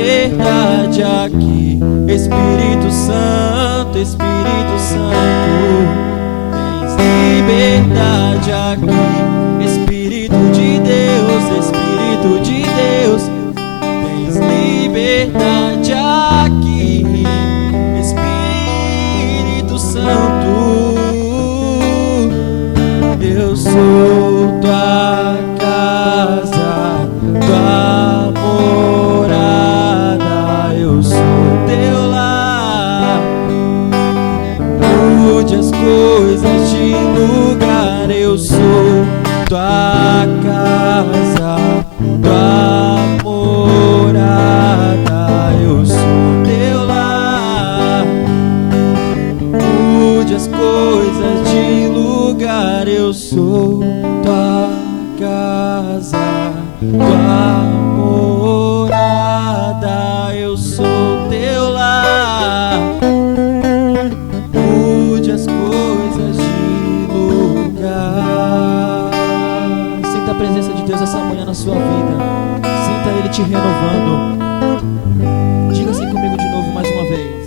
liberdade aqui. Espírito Santo, Espírito Santo, tens liberdade aqui. Espírito de Deus, Espírito de Deus, tens liberdade aqui. Espírito Santo, eu sou tua casa, tua morada, eu sou teu lar. Mude as coisas de lugar, eu sou tua casa, tua morada, eu sou teu lar. Mude as coisas de lugar, eu sou tua casa, tua morada, eu sou teu lar. Mude as coisas de lugar. Sinta a presença de Deus essa manhã na sua vida. Sinta Ele te renovando. Diga assim comigo de novo mais uma vez.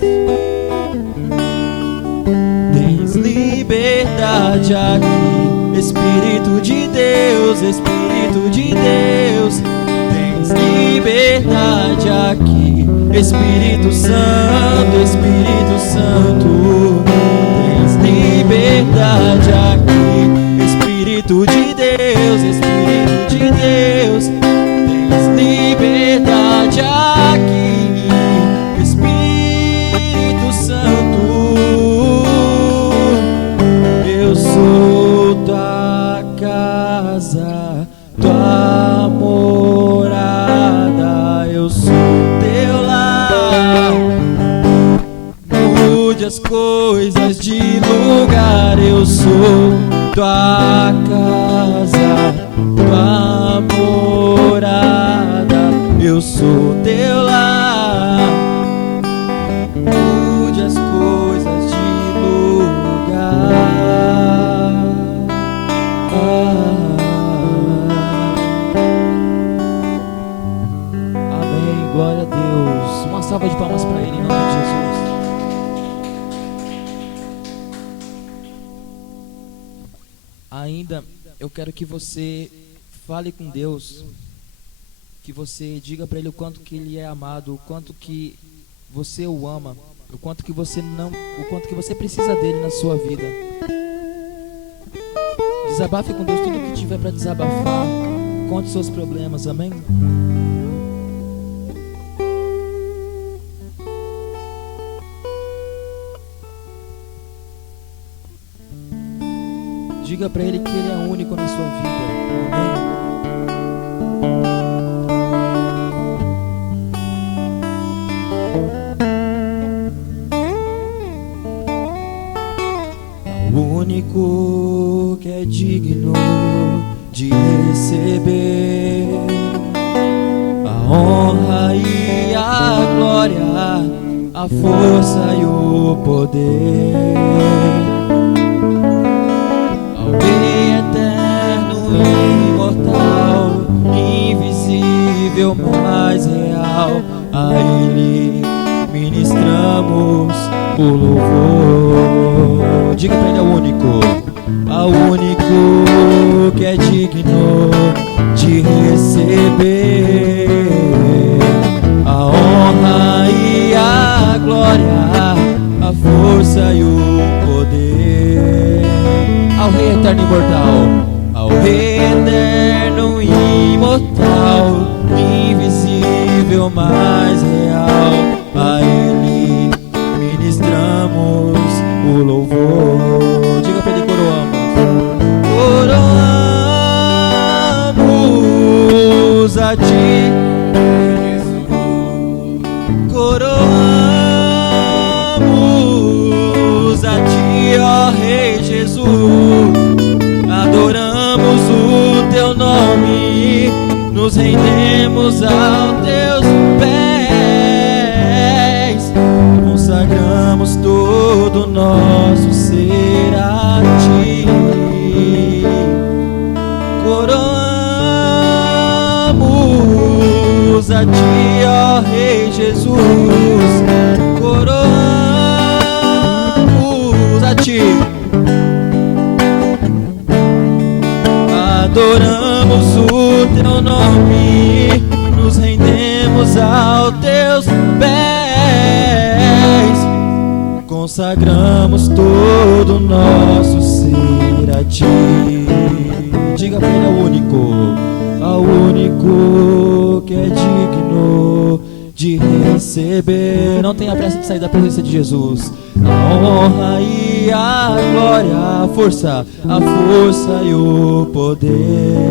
Tens liberdade aqui. Espírito de Deus, Espírito de Deus, tens liberdade aqui. Espírito Santo, Espírito Santo, tens liberdade aqui. Espírito de Deus, Espírito de Deus, tens liberdade aqui. Espírito Santo, eu sou tua casa, tua morada, eu sou teu lar. Mude as coisas de lugar, eu sou tua casa, tua morada, eu sou teu lar. Mude as coisas de lugar. Amém, glória a Deus. Uma salva de palmas para Ele em nome de Jesus. Ainda eu quero que você fale com Deus, que você diga para Ele o quanto que Ele é amado, o quanto que você o ama, o quanto que você precisa dele na sua vida. Desabafe com Deus tudo que tiver para desabafar. Conte seus problemas, amém? Diga para Ele que Ele é único na sua vida, amém? O único que é digno de receber a honra e a glória, a força e o poder. Ao Rei eterno e imortal, invisível, mais real, a Ele ministramos o louvor. Diga para Ele, ao único que é digno de receber a honra e a glória, a força e o poder. Ao Rei eterno e imortal, ao Rei eterno e imortal, invisível, mais real, a Ele ministramos o louvor. Diga para Ele, coroamos a Ti, coroamos a Ti, ó Rei Jesus. Adoramos o Teu nome, nos rendemos aos Teus pés, consagramos todo o nosso ser a Ti. Coroamos a ti, ó Rei Jesus, coroamos a ti, adoramos o teu nome, nos rendemos aos teus pés, consagramos todo o nosso ser a ti. Diga para ele: ao único que é digno de receber. Não tenha pressa de sair da presença de Jesus. A honra e a glória, a força e o poder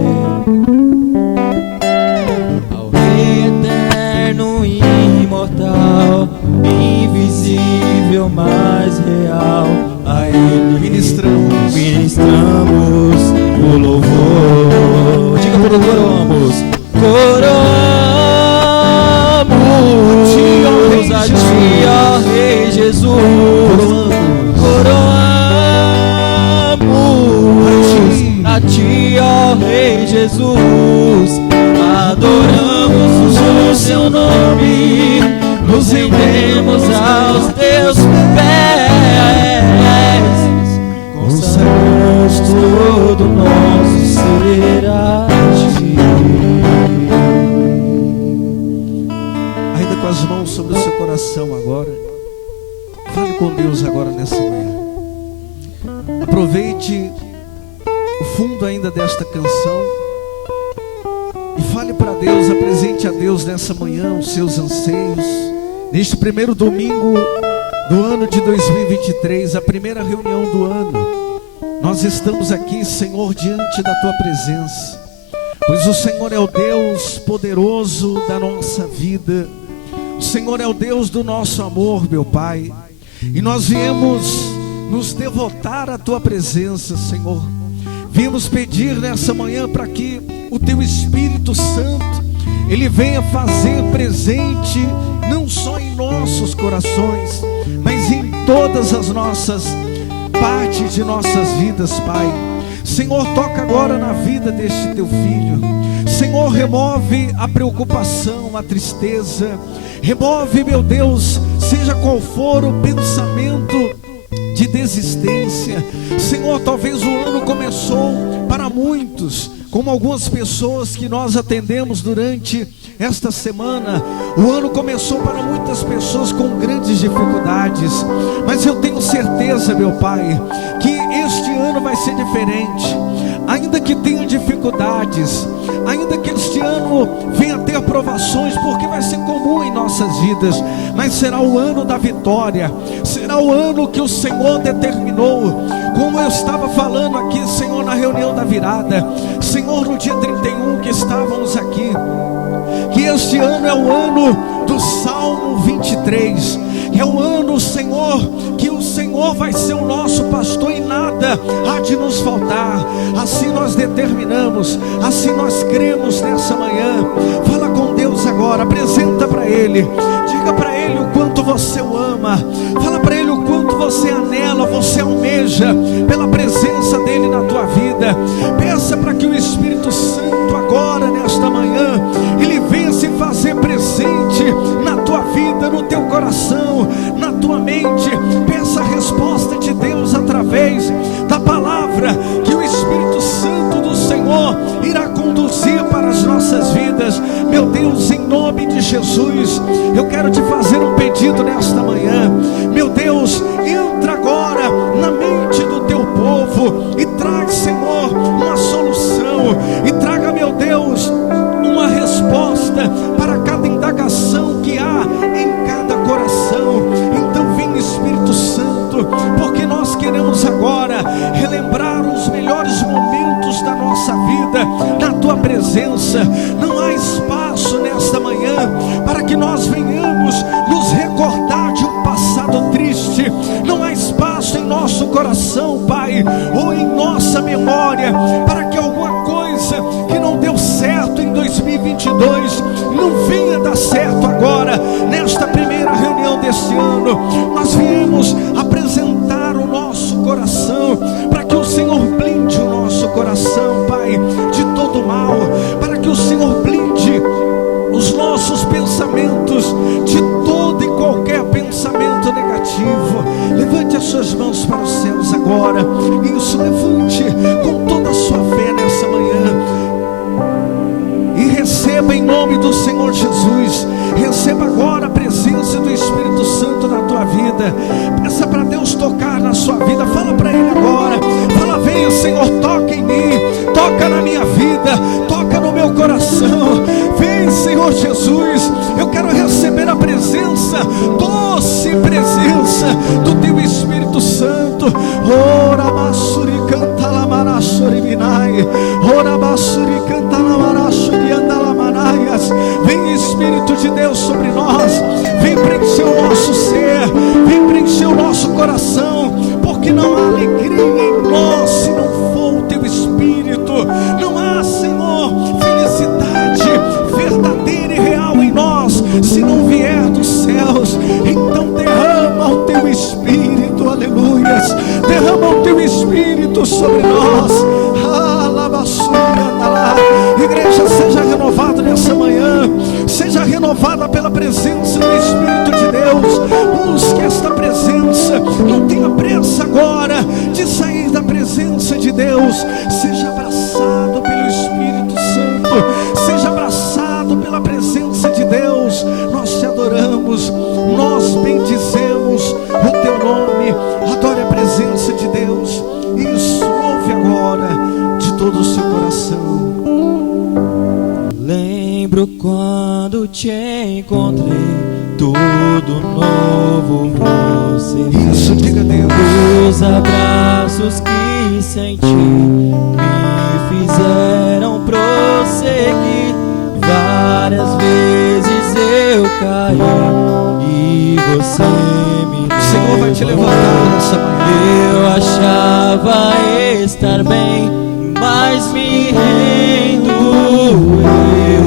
ao Rei eterno e imortal, invisível, mas real. A Ele ministramos o louvor. Diga para ele: coroamos a ti, ó Rei Jesus, coroamos a ti, ó Rei Jesus, adoramos o seu nome, nos rendemos aos teus pés, consagramos todo o nosso ser a ti. Ainda com as mãos sobre o seu coração agora, fale com Deus agora nessa manhã. Aproveite o fundo ainda desta canção e fale para Deus, apresente a Deus nessa manhã os seus anseios. Neste primeiro domingo do ano de 2023, a primeira reunião do ano, nós estamos aqui, Senhor, diante da Tua presença, pois o Senhor é o Deus poderoso da nossa vida, o Senhor é o Deus do nosso amor, meu Pai, e nós viemos nos devotar à Tua presença, Senhor. Viemos pedir nessa manhã para que o Teu Espírito Santo, Ele venha fazer presente não só em nossos corações, mas em todas as nossas partes de nossas vidas, Pai. Senhor, toca agora na vida deste Teu filho. Senhor, remove a preocupação, a tristeza. Remove, meu Deus, seja qual for o pensamento de desistência. Senhor, talvez o ano começou para muitos, como algumas pessoas que nós atendemos durante esta semana, o ano começou para muitas pessoas com grandes dificuldades, mas eu tenho certeza, meu Pai, que este ano vai ser diferente. Ainda que tenha dificuldades, ainda que este ano venha ter provações, porque vai ser comum em nossas vidas, mas será o ano da vitória, será o ano que o Senhor determinou. Como eu estava falando aqui, Senhor, na reunião da virada, Senhor, no dia 31 que estávamos aqui, que este ano é o ano do Salmo 23, é o ano, Senhor, que o Senhor vai ser o nosso pastor e nada há de nos faltar. Assim nós determinamos, assim nós cremos nessa manhã. Fala com Deus agora, apresenta para Ele, diga para Ele o quanto você o ama, fala para Ele o quanto você anela, você almeja pela presença dEle na tua vida. Peça para que o Espírito Santo agora, nesta manhã, Ele venha se fazer presente na tua vida, no teu coração, na tua mente. Peça a resposta de Deus através da palavra que o Espírito Santo do Senhor irá conduzir para as nossas vidas. Meu Deus, em nome de Jesus, eu quero te fazer um pedido nesta manhã. Meu Deus, entra agora na mente do teu povo e traga, Senhor, uma solução, e traga, meu Deus, uma resposta para cada indagação que há em cada coração. Então vem, Espírito Santo, porque nós queremos agora relembrar os melhores momentos da nossa vida na tua presença. Não há espaço nesta manhã para que nós venhamos nos recordar de um passado triste. Não há espaço em nosso coração, Pai, ou em nossa memória, para que alguma coisa que não deu certo em 2022 não venha dar certo agora, nesta primeira reunião deste ano. Nós viemos apresentar o nosso coração, para que o Senhor blinde o nosso coração, Pai, de todo mal, para que o Senhor blinde os nossos nome do Senhor Jesus. Receba agora a presença do Espírito Santo na tua vida. Peça para Deus tocar na sua vida. Fala para Ele agora. Fala: venha, Senhor, toca em mim, toca na minha vida, toca no meu coração. Vem, Senhor Jesus, eu quero receber a presença, doce presença do Teu Espírito Santo. Ora basuri canta la marachori minai, ora basuri canta la marachori andala manaias. Vem, Espírito de Deus, sobre nós. Vem preencher o nosso ser, vem preencher o nosso coração, porque não há alegria em nós se não for o Teu Espírito. Não há, Senhor, felicidade verdadeira e real em nós se não vier dos céus. Então derrama o Teu Espírito, aleluias. Derrama o Teu Espírito sobre nós. Igreja, seja renovado nessa manhã, seja renovada pela presença do Espírito de Deus. Busque esta presença, não tenha pressa agora de sair da presença de Deus. Seja abraçado pelo Espírito Santo, seja abraçado pela presença de Deus. Nós te adoramos, nós bendizemos o Teu nome. Adore a presença de Deus. Isso, ouve agora de todo o seu coração. Lembro quando te encontrei, tudo novo você fez. Isso, diga a Deus. Os abraços que senti me fizeram prosseguir. Várias vezes eu caí e você me O Senhor vai te levantar nessa manhã. Eu achava estar bem, mas me rendo. Eu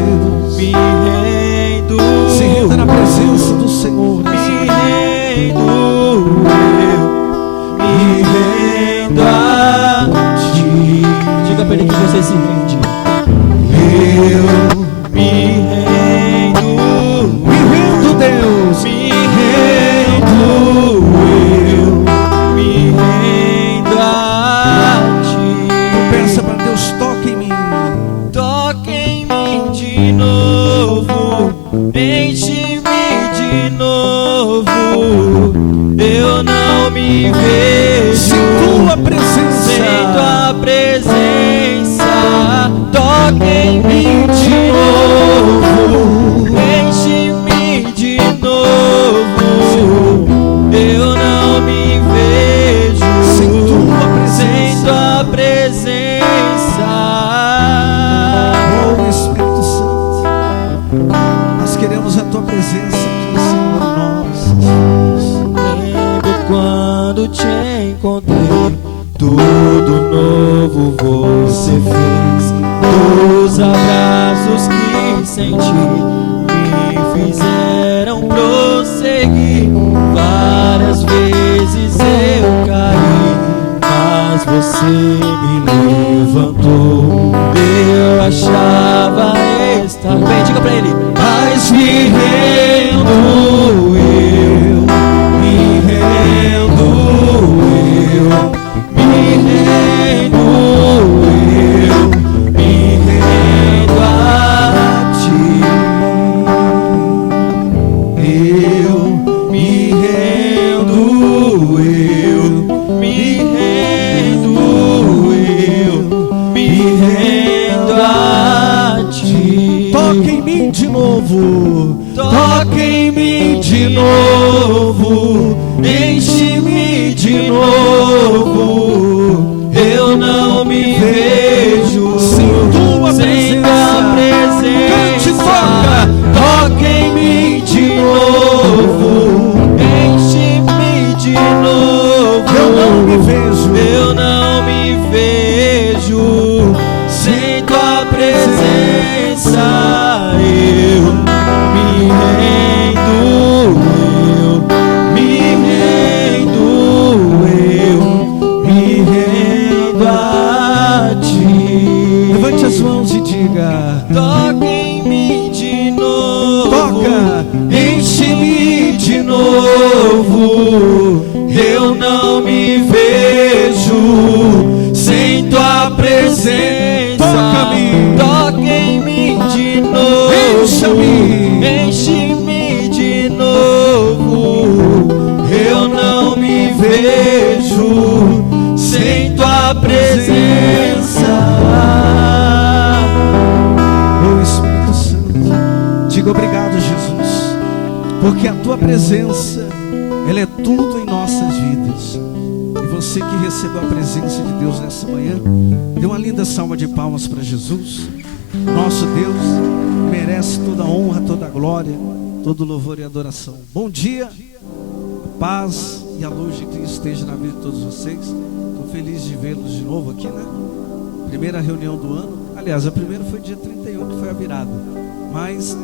me rendo. Se renda na presença do Senhor. Me rendo. Eu me rendo a Ti. Diga para Ele que você se rende. Eu me rendo. Me rendo, Deus. Me rendo. Eu me rendo a Ti. Peça para Deus: toque em mim. Toque em mim de novo, enche-me de novo. Eu não me vejo Sinto a presença. sem Tua presença. Toque em mim de novo, enche-me de novo. Eu não me vejo Sem sem Tua presença. Oh, Espírito Santo, nós queremos a Tua presença aqui, Senhor, em nós. Lembro quando te encontrei, tudo novo você fez. Os abraços que senti me fizeram prosseguir. Várias vezes eu caí, mas você me levantou. Eu achava estar bem, diga pra Ele, mas me rendo. Eu me rendo. Eu me rendo. Eu me rendo a Ti. Eu me rendo. Eu me rendo. Eu me rendo a Ti. Toque em mim de novo. Toque em mim de novo, enche-me de novo. Eu não me vejo Sem Tua sem presença. Tua presença. Cante, toca. Toque em mim de novo, enche-me de novo. Eu não me vejo. Eu não me vejo sem Tua presença. Eu me rendo, eu me rendo, eu me rendo a Ti. Levante as mãos e diga: Toque em mim de novo. Toca. Enche-me de novo. Eu não me vejo sem Tua presença. Toca-me. Toque em mim de novo. porque a tua presença, ela é tudo em nossas vidas. E você que recebeu a presença de Deus nessa manhã, dê uma linda salva de palmas para Jesus. Nosso Deus merece toda a honra, toda a glória, todo o louvor e adoração. Bom dia, a paz e a luz de Cristo esteja na vida de todos vocês. Estou feliz de vê-los de novo aqui, né? Primeira reunião do ano. Aliás, a primeira foi dia 31, que foi a virada. Mas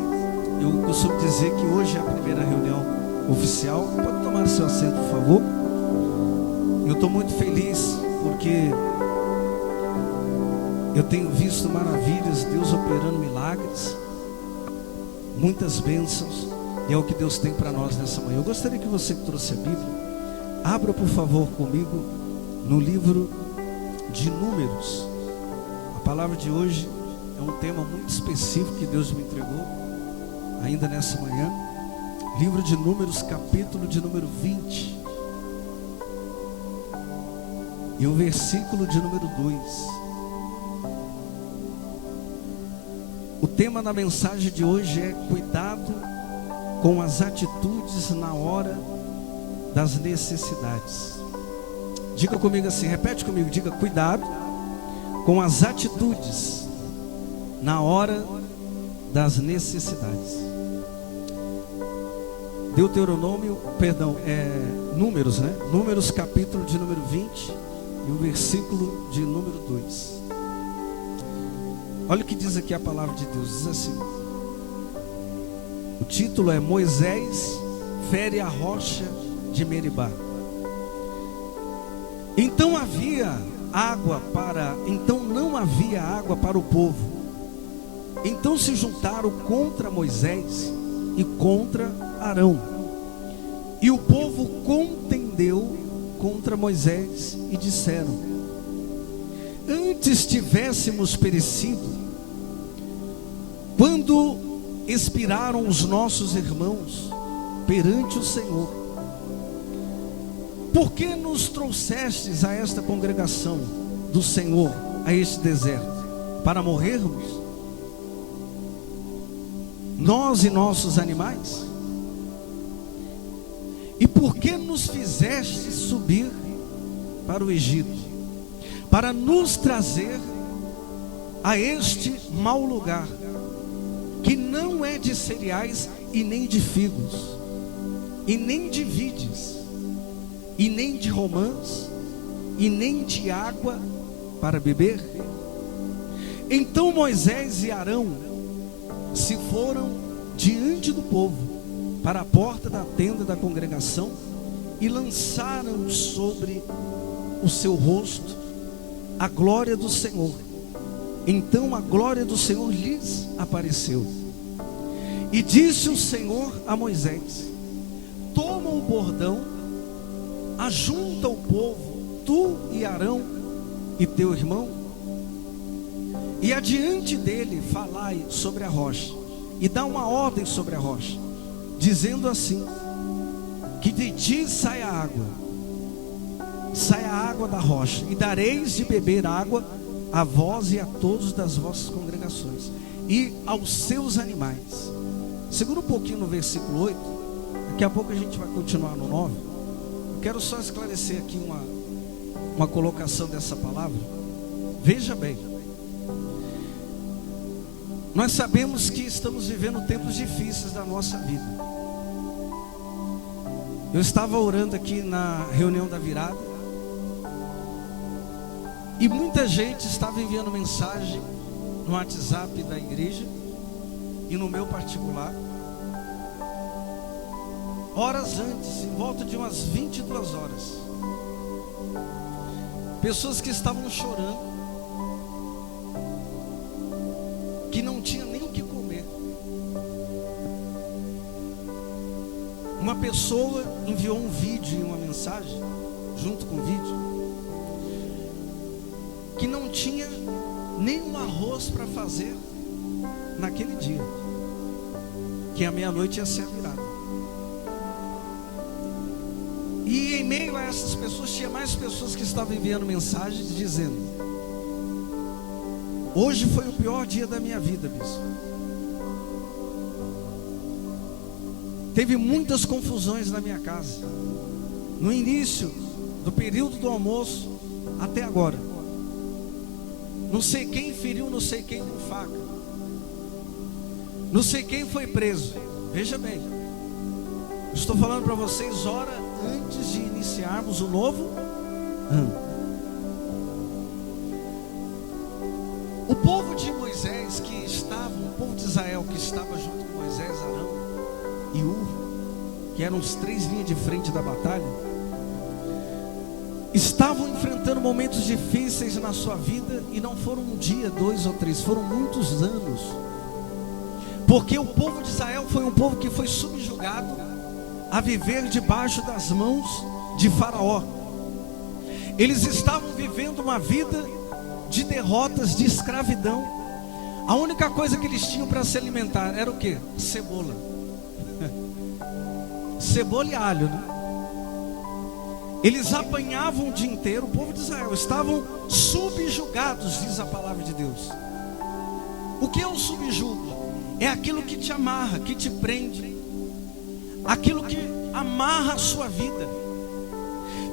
eu costumo dizer que hoje é a primeira reunião oficial. Pode tomar seu assento, por favor. Eu estou muito feliz porque eu tenho visto maravilhas, Deus operando milagres, muitas bênçãos, e é o que Deus tem para nós nessa manhã. Eu gostaria que você que trouxe a Bíblia, abra por favor comigo no livro de Números. A palavra de hoje é um tema muito específico que Deus me entregou ainda nessa manhã. Livro de Números, capítulo de número 20 e o versículo de número 2. O tema da mensagem de hoje é cuidado com as atitudes na hora das necessidades. Diga comigo assim, repete comigo, diga: cuidado com as atitudes na hora das necessidades. Deuteronômio, Números, né? Números, capítulo de número 20 e o versículo de número 2. Olha o que diz aqui a palavra de Deus, diz assim. O título é: Moisés fere a rocha de Meribá. Então não havia água para o povo. Então se juntaram contra Moisés e contra Arão. E o povo contendeu contra Moisés e disseram: antes tivéssemos perecido, quando expiraram os nossos irmãos perante o Senhor. Por que nos trouxestes a esta congregação do Senhor, a este deserto, para morrermos, nós e nossos animais? E por que nos fizeste subir para o Egito, para nos trazer a este mau lugar, que não é de cereais e nem de figos, e nem de vides, e nem de romãs, e nem de água para beber? Então Moisés e Arão se foram diante do povo para a porta da tenda da congregação e lançaram sobre o seu rosto a glória do Senhor. Então a glória do Senhor lhes apareceu. E disse o Senhor a Moisés: toma o bordão, ajunta o povo, tu e Arão e teu irmão, e adiante dele falai sobre a rocha, e dá uma ordem sobre a rocha, dizendo assim: que de ti saia a água da rocha, e dareis de beber água a vós e a todos das vossas congregações, e aos seus animais. Segura um pouquinho no versículo 8, daqui a pouco a gente vai continuar no 9. Eu quero só esclarecer aqui uma colocação dessa palavra. Veja bem, nós sabemos que estamos vivendo tempos difíceis da nossa vida. Eu estava orando aqui na reunião da virada, e muita gente estava enviando mensagem no WhatsApp da igreja e no meu particular, horas antes, em volta de umas 22 horas. Pessoas que estavam chorando, que não tinha nem o que comer. Uma pessoa enviou um vídeo e uma mensagem junto com o vídeo, que não tinha nenhum arroz para fazer naquele dia, que a meia-noite ia ser a virada. E em meio a essas pessoas tinha mais pessoas que estavam enviando mensagens dizendo: hoje foi o pior dia da minha vida, bispo. teve muitas confusões na minha casa, no início do período do almoço até agora. Não sei quem feriu, não sei quem com faca, não sei quem foi preso. Veja bem, estou falando para vocês hora antes de iniciarmos o novo ano. O povo de Moisés que estava, o povo de Israel que estava junto com Moisés, Arão e Hur, que eram os 3 linhas de frente da batalha, estavam enfrentando momentos difíceis na sua vida, e não foram um dia, 2 ou 3, foram muitos anos, porque o povo de Israel foi um povo que foi subjugado a viver debaixo das mãos de Faraó. Eles estavam vivendo uma vida de derrotas, de escravidão. A única coisa que eles tinham para se alimentar era o quê? Cebola. Cebola e alho, né? Eles apanhavam o dia inteiro. O povo de Israel estavam subjugados, diz a palavra de Deus. O que é o subjugo? É aquilo que te amarra, que te prende, aquilo que amarra a sua vida.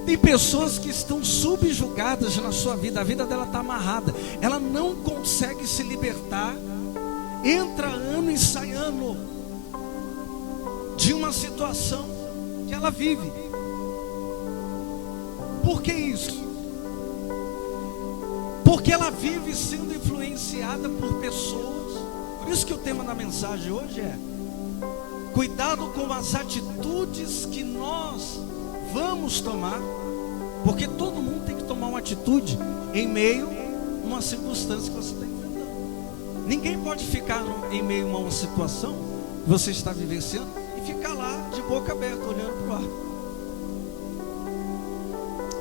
Tem pessoas que estão subjugadas na sua vida, a vida dela está amarrada, ela não consegue se libertar, entra ano e sai ano de uma situação que ela vive. Por que isso? Porque ela vive sendo influenciada por pessoas. Por isso que o tema da mensagem hoje é: cuidado com as atitudes que nós vamos tomar, porque todo mundo tem que tomar uma atitude em meio a uma circunstância que você está enfrentando. Ninguém pode ficar em meio a uma situação que você está vivenciando e ficar lá de boca aberta, olhando para o ar.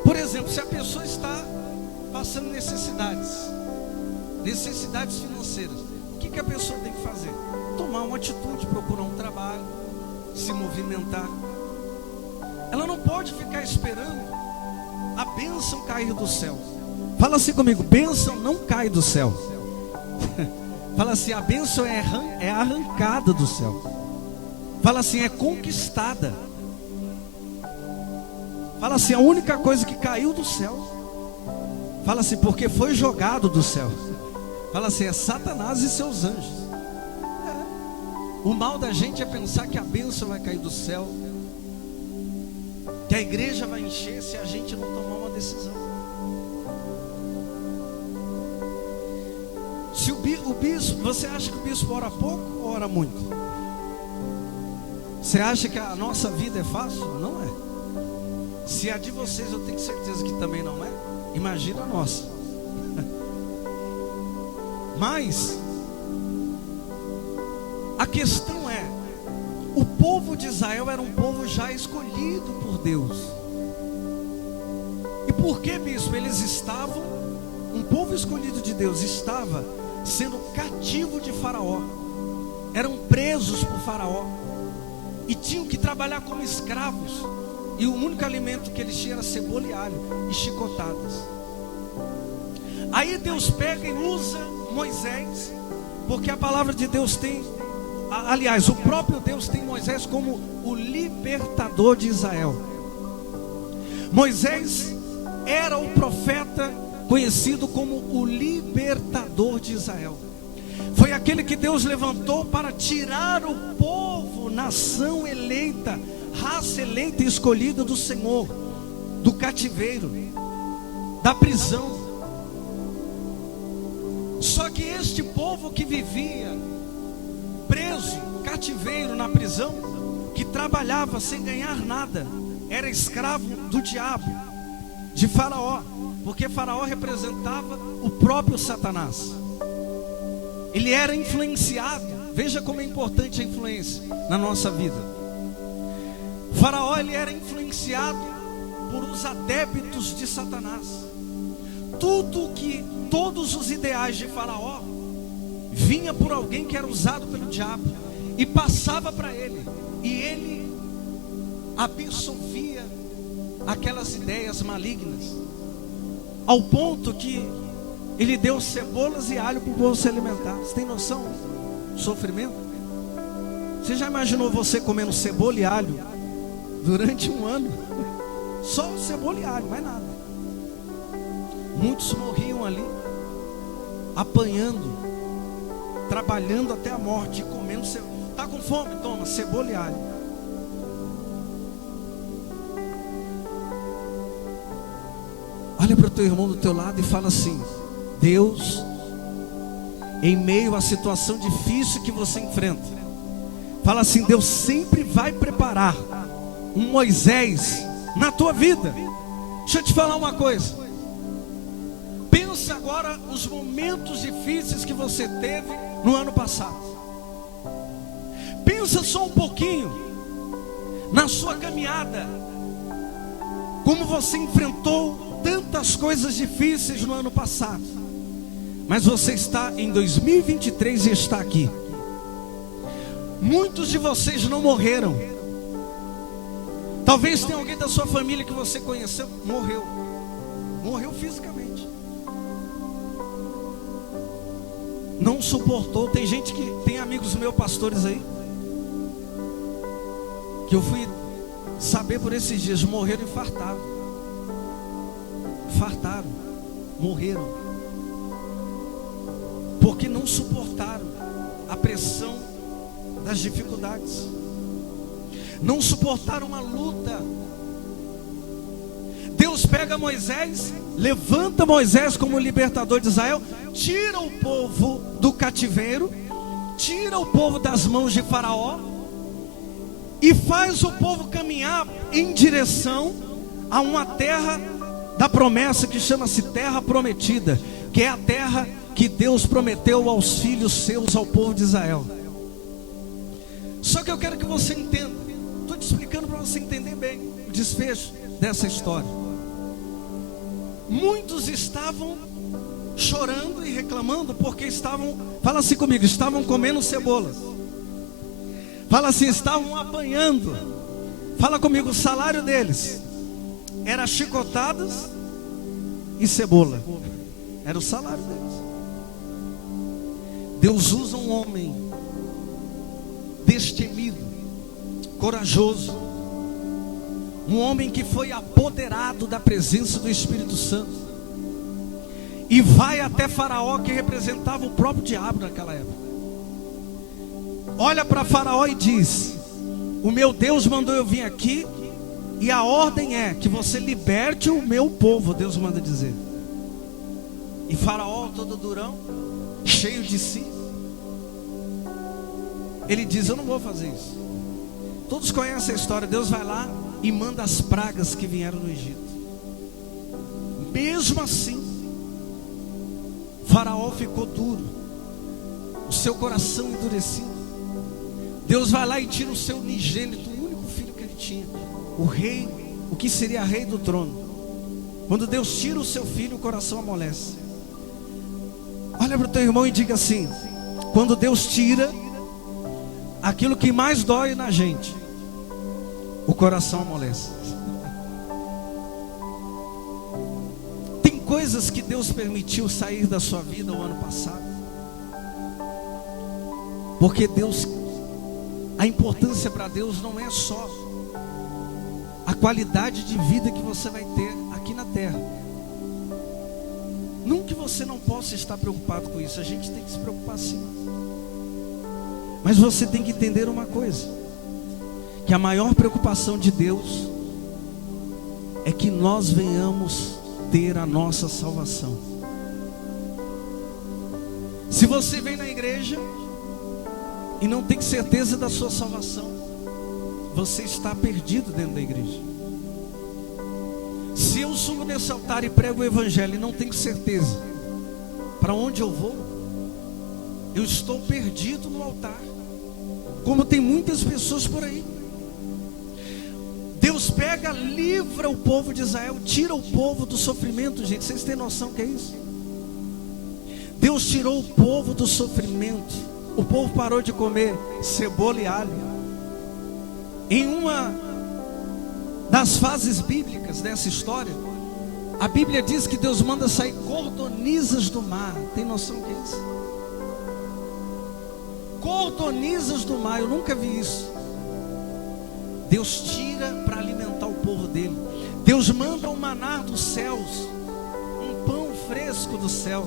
Por exemplo, se a pessoa está passando necessidades financeiras, o que a pessoa tem que fazer? Tomar uma atitude, procurar um trabalho, se movimentar. Ela não pode ficar esperando a bênção cair do céu. Fala assim comigo: bênção não cai do céu. Fala assim: a bênção é arrancada do céu. Fala assim: é conquistada. Fala assim: a única coisa que caiu do céu. Fala assim: porque foi jogado do céu. Fala assim: é Satanás e seus anjos. O mal da gente é pensar que a bênção vai cair do céu, que a igreja vai encher se a gente não tomar uma decisão. Se o bispo, você acha que o bispo ora pouco ou ora muito? Você acha que a nossa vida é fácil? Não é. Se a de vocês eu tenho certeza que também não é, imagina a nossa. Mas a questão é, o povo de Israel era um povo já escolhido por Deus. E por que, bispo? Eles estavam, um povo escolhido de Deus estava sendo cativo de Faraó. Eram presos por Faraó e tinham que trabalhar como escravos. E o único alimento que eles tinham era cebola e alho e chicotadas. Aí Deus pega e usa Moisés, porque a palavra de Deus tem, aliás, o próprio Deus tem Moisés como o libertador de Israel. Moisés era o profeta conhecido como o libertador de Israel. Foi aquele que Deus levantou para tirar o povo, nação eleita, raça eleita e escolhida do Senhor, do cativeiro, da prisão. Só que este povo que vivia preso, cativeiro, na prisão, que trabalhava sem ganhar nada, era escravo do diabo, de Faraó, porque Faraó representava o próprio Satanás. Ele era influenciado. Veja como é importante a influência na nossa vida. Faraó, ele era influenciado por os adébitos de Satanás. Todos os ideais de Faraó vinha por alguém que era usado pelo diabo e passava para ele, e ele absorvia aquelas ideias malignas, ao ponto que ele deu cebolas e alho para o povo se alimentar. Você tem noção do sofrimento? Você já imaginou você comendo cebola e alho durante um ano? Só cebola e alho, mais nada. Muitos morriam ali, apanhando, trabalhando até a morte, comendo cebola. Está com fome? Toma, cebola e alho. Olha para o teu irmão do teu lado e fala assim: Deus, em meio à situação difícil que você enfrenta, fala assim, Deus sempre vai preparar um Moisés na tua vida. Deixa eu te falar uma coisa. Pensa agora os momentos difíceis que você teve no ano passado. Pensa só um pouquinho na sua caminhada, como você enfrentou tantas coisas difíceis no ano passado. Mas você está em 2023 e está aqui. Muitos de vocês não morreram. Talvez tenha alguém da sua família que você conheceu, morreu fisicamente. Não suportou. Tem gente que tem amigos meus pastores aí, que eu fui saber por esses dias, morreram infartados. Morreram, porque não suportaram a pressão das dificuldades, não suportaram a luta. Deus pega Moisés, levanta Moisés como libertador de Israel, tira o povo do cativeiro, tira o povo das mãos de Faraó e faz o povo caminhar em direção a uma terra da promessa que chama-se terra prometida, que é a terra que Deus prometeu aos filhos seus, ao povo de Israel. Só que eu quero que você entenda, estou te explicando para você entender bem o desfecho dessa história. Muitos estavam chorando e reclamando porque estavam, fala assim comigo, estavam comendo cebolas. Fala assim, estavam apanhando. Fala comigo, o salário deles era chicotadas e cebola. Era o salário deles. Deus usa um homem destemido, corajoso, um homem que foi apoderado da presença do Espírito Santo, e vai até Faraó, que representava o próprio diabo naquela época. Olha para Faraó e diz: o meu Deus mandou eu vir aqui, e a ordem é que você liberte o meu povo. Deus manda dizer. E Faraó, todo durão, cheio de si, ele diz: eu não vou fazer isso. Todos conhecem a história. Deus vai lá e manda as pragas que vieram no Egito. Mesmo assim, Faraó ficou duro, o seu coração endurecido. Deus vai lá e tira o seu unigênito, o único filho que ele tinha, o rei, o que seria rei do trono. Quando Deus tira o seu filho, o coração amolece. Olha para o teu irmão e diga assim: quando Deus tira aquilo que mais dói na gente, o coração amolece. Tem coisas que Deus permitiu sair da sua vida o ano passado, porque Deus, a importância para Deus não é só a qualidade de vida que você vai ter aqui na terra. Não que você não possa estar preocupado com isso, a gente tem que se preocupar sim. Mas você tem que entender uma coisa, que a maior preocupação de Deus é que nós venhamos ter a nossa salvação. Se você vem na igreja e não tem certeza da sua salvação, você está perdido dentro da igreja. Se eu subo nesse altar e prego o evangelho e não tenho certeza para onde eu vou, eu estou perdido no altar, como tem muitas pessoas por aí. Deus pega, livra o povo de Israel, tira o povo do sofrimento. Gente, vocês têm noção que é isso? Deus tirou o povo do sofrimento. O povo parou de comer cebola e alho. Em uma das fases bíblicas dessa história, a Bíblia diz que Deus manda sair cordonizas do mar. Tem noção que é isso? Cordonizas do mar, eu nunca vi isso. Deus tira para alimentar o povo dele. Deus manda um maná dos céus, um pão fresco do céu,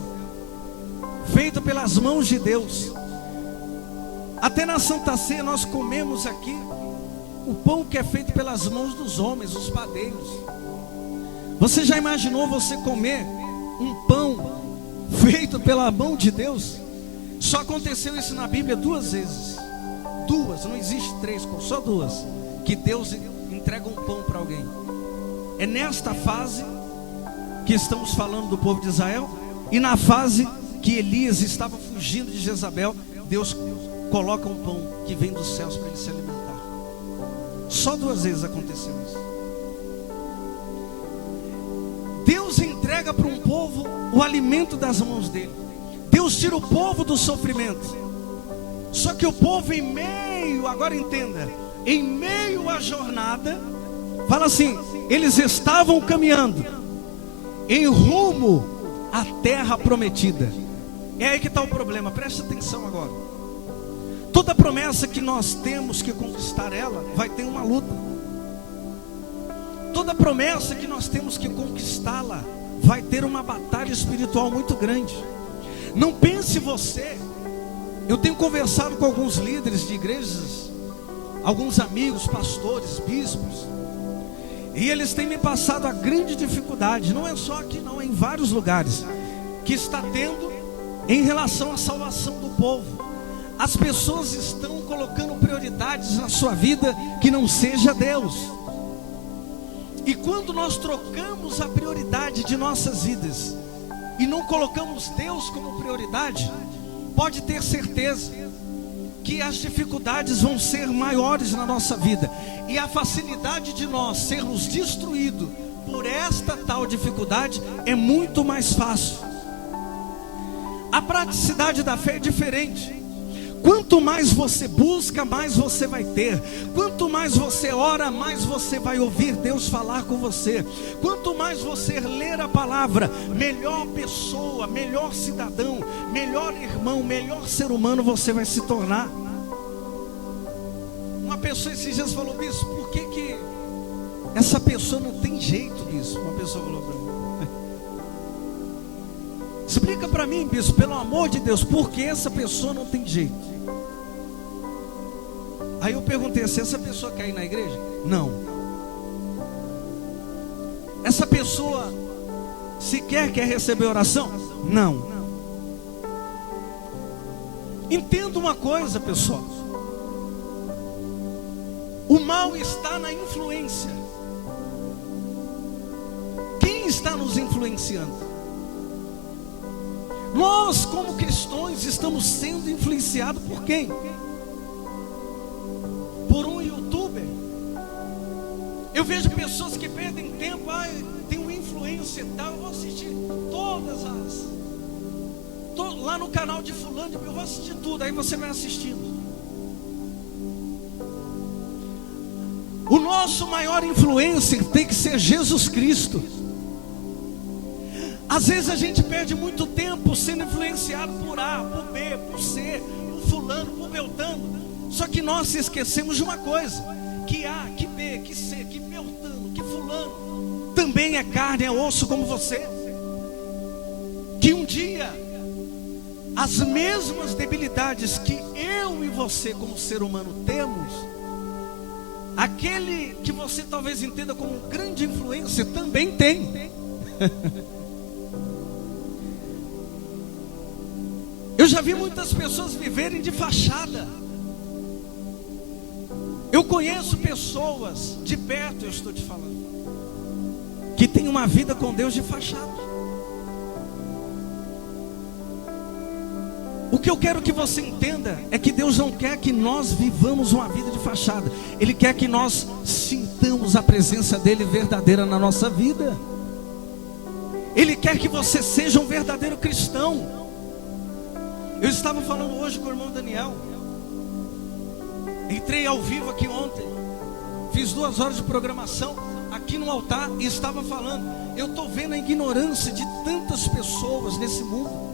feito pelas mãos de Deus. Até na Santa Ceia nós comemos aqui o pão que é feito pelas mãos dos homens, os padeiros. Você já imaginou você comer um pão feito pela mão de Deus? Só aconteceu isso na Bíblia 2 vezes. 2, não existe 3, só 2. Que Deus entrega um pão para alguém. É nesta fase que estamos falando do povo de Israel. E na fase que Elias estava fugindo de Jezabel, Deus coloca um pão que vem dos céus para ele se alimentar. Só 2 vezes aconteceu isso. Deus entrega para um povo o alimento das mãos dele. Deus tira o povo do sofrimento. Só que o povo em meio, agora entenda, em meio à jornada, fala assim, eles estavam caminhando em rumo à terra prometida. É aí que está o problema, preste atenção agora. Toda promessa que nós temos que conquistar ela, vai ter uma luta. Toda promessa que nós temos que conquistá-la, vai ter uma batalha espiritual muito grande. Não pense você, eu tenho conversado com alguns líderes de igrejas, alguns amigos, pastores, bispos, e eles têm me passado a grande dificuldade, não é só aqui não, é em vários lugares, que está tendo em relação à salvação do povo. As pessoas estão colocando prioridades na sua vida que não seja Deus. E quando nós trocamos a prioridade de nossas vidas e não colocamos Deus como prioridade, pode ter certeza que as dificuldades vão ser maiores na nossa vida. E a facilidade de nós sermos destruídos por esta tal dificuldade é muito mais fácil. A praticidade da fé é diferente. Quanto mais você busca, mais você vai ter. Quanto mais você ora, mais você vai ouvir Deus falar com você. Quanto mais você ler a palavra, melhor pessoa, melhor cidadão, melhor irmão, melhor ser humano você vai se tornar. Uma pessoa esses dias falou, bispo, por que essa pessoa não tem jeito, bispo? Uma pessoa falou para mim. Explica para mim, bispo, pelo amor de Deus, por que essa pessoa não tem jeito? Aí eu perguntei assim, essa pessoa quer ir na igreja? Não. Essa pessoa sequer quer receber oração? Não. Entenda uma coisa, pessoal. O mal está na influência. Quem está nos influenciando? Nós, como cristãos, estamos sendo influenciados por quem? Por um youtuber. Eu vejo pessoas que perdem tempo, tem uma influência e tal, eu vou assistir todas lá no canal de fulano, eu vou assistir tudo, aí você vai assistindo. O nosso maior influencer tem que ser Jesus Cristo. Às vezes a gente perde muito tempo sendo influenciado por A, por B, por C, por fulano, por Beltrano. Só que nós esquecemos de uma coisa, que A, que B, que C, que Beltrano, que fulano também é carne, é osso como você. Que um dia as mesmas debilidades que eu e você como ser humano temos, aquele que você talvez entenda como um grande influência também tem. Eu já vi muitas pessoas viverem de fachada. Eu conheço pessoas, de perto eu estou te falando, que têm uma vida com Deus de fachada. O que eu quero que você entenda é que Deus não quer que nós vivamos uma vida de fachada. Ele quer que nós sintamos a presença dele verdadeira na nossa vida. Ele quer que você seja um verdadeiro cristão. Eu estava falando hoje com o irmão Daniel. Entrei ao vivo aqui ontem. Fiz 2 horas de programação aqui no altar e estava falando. Eu estou vendo a ignorância de tantas pessoas nesse mundo.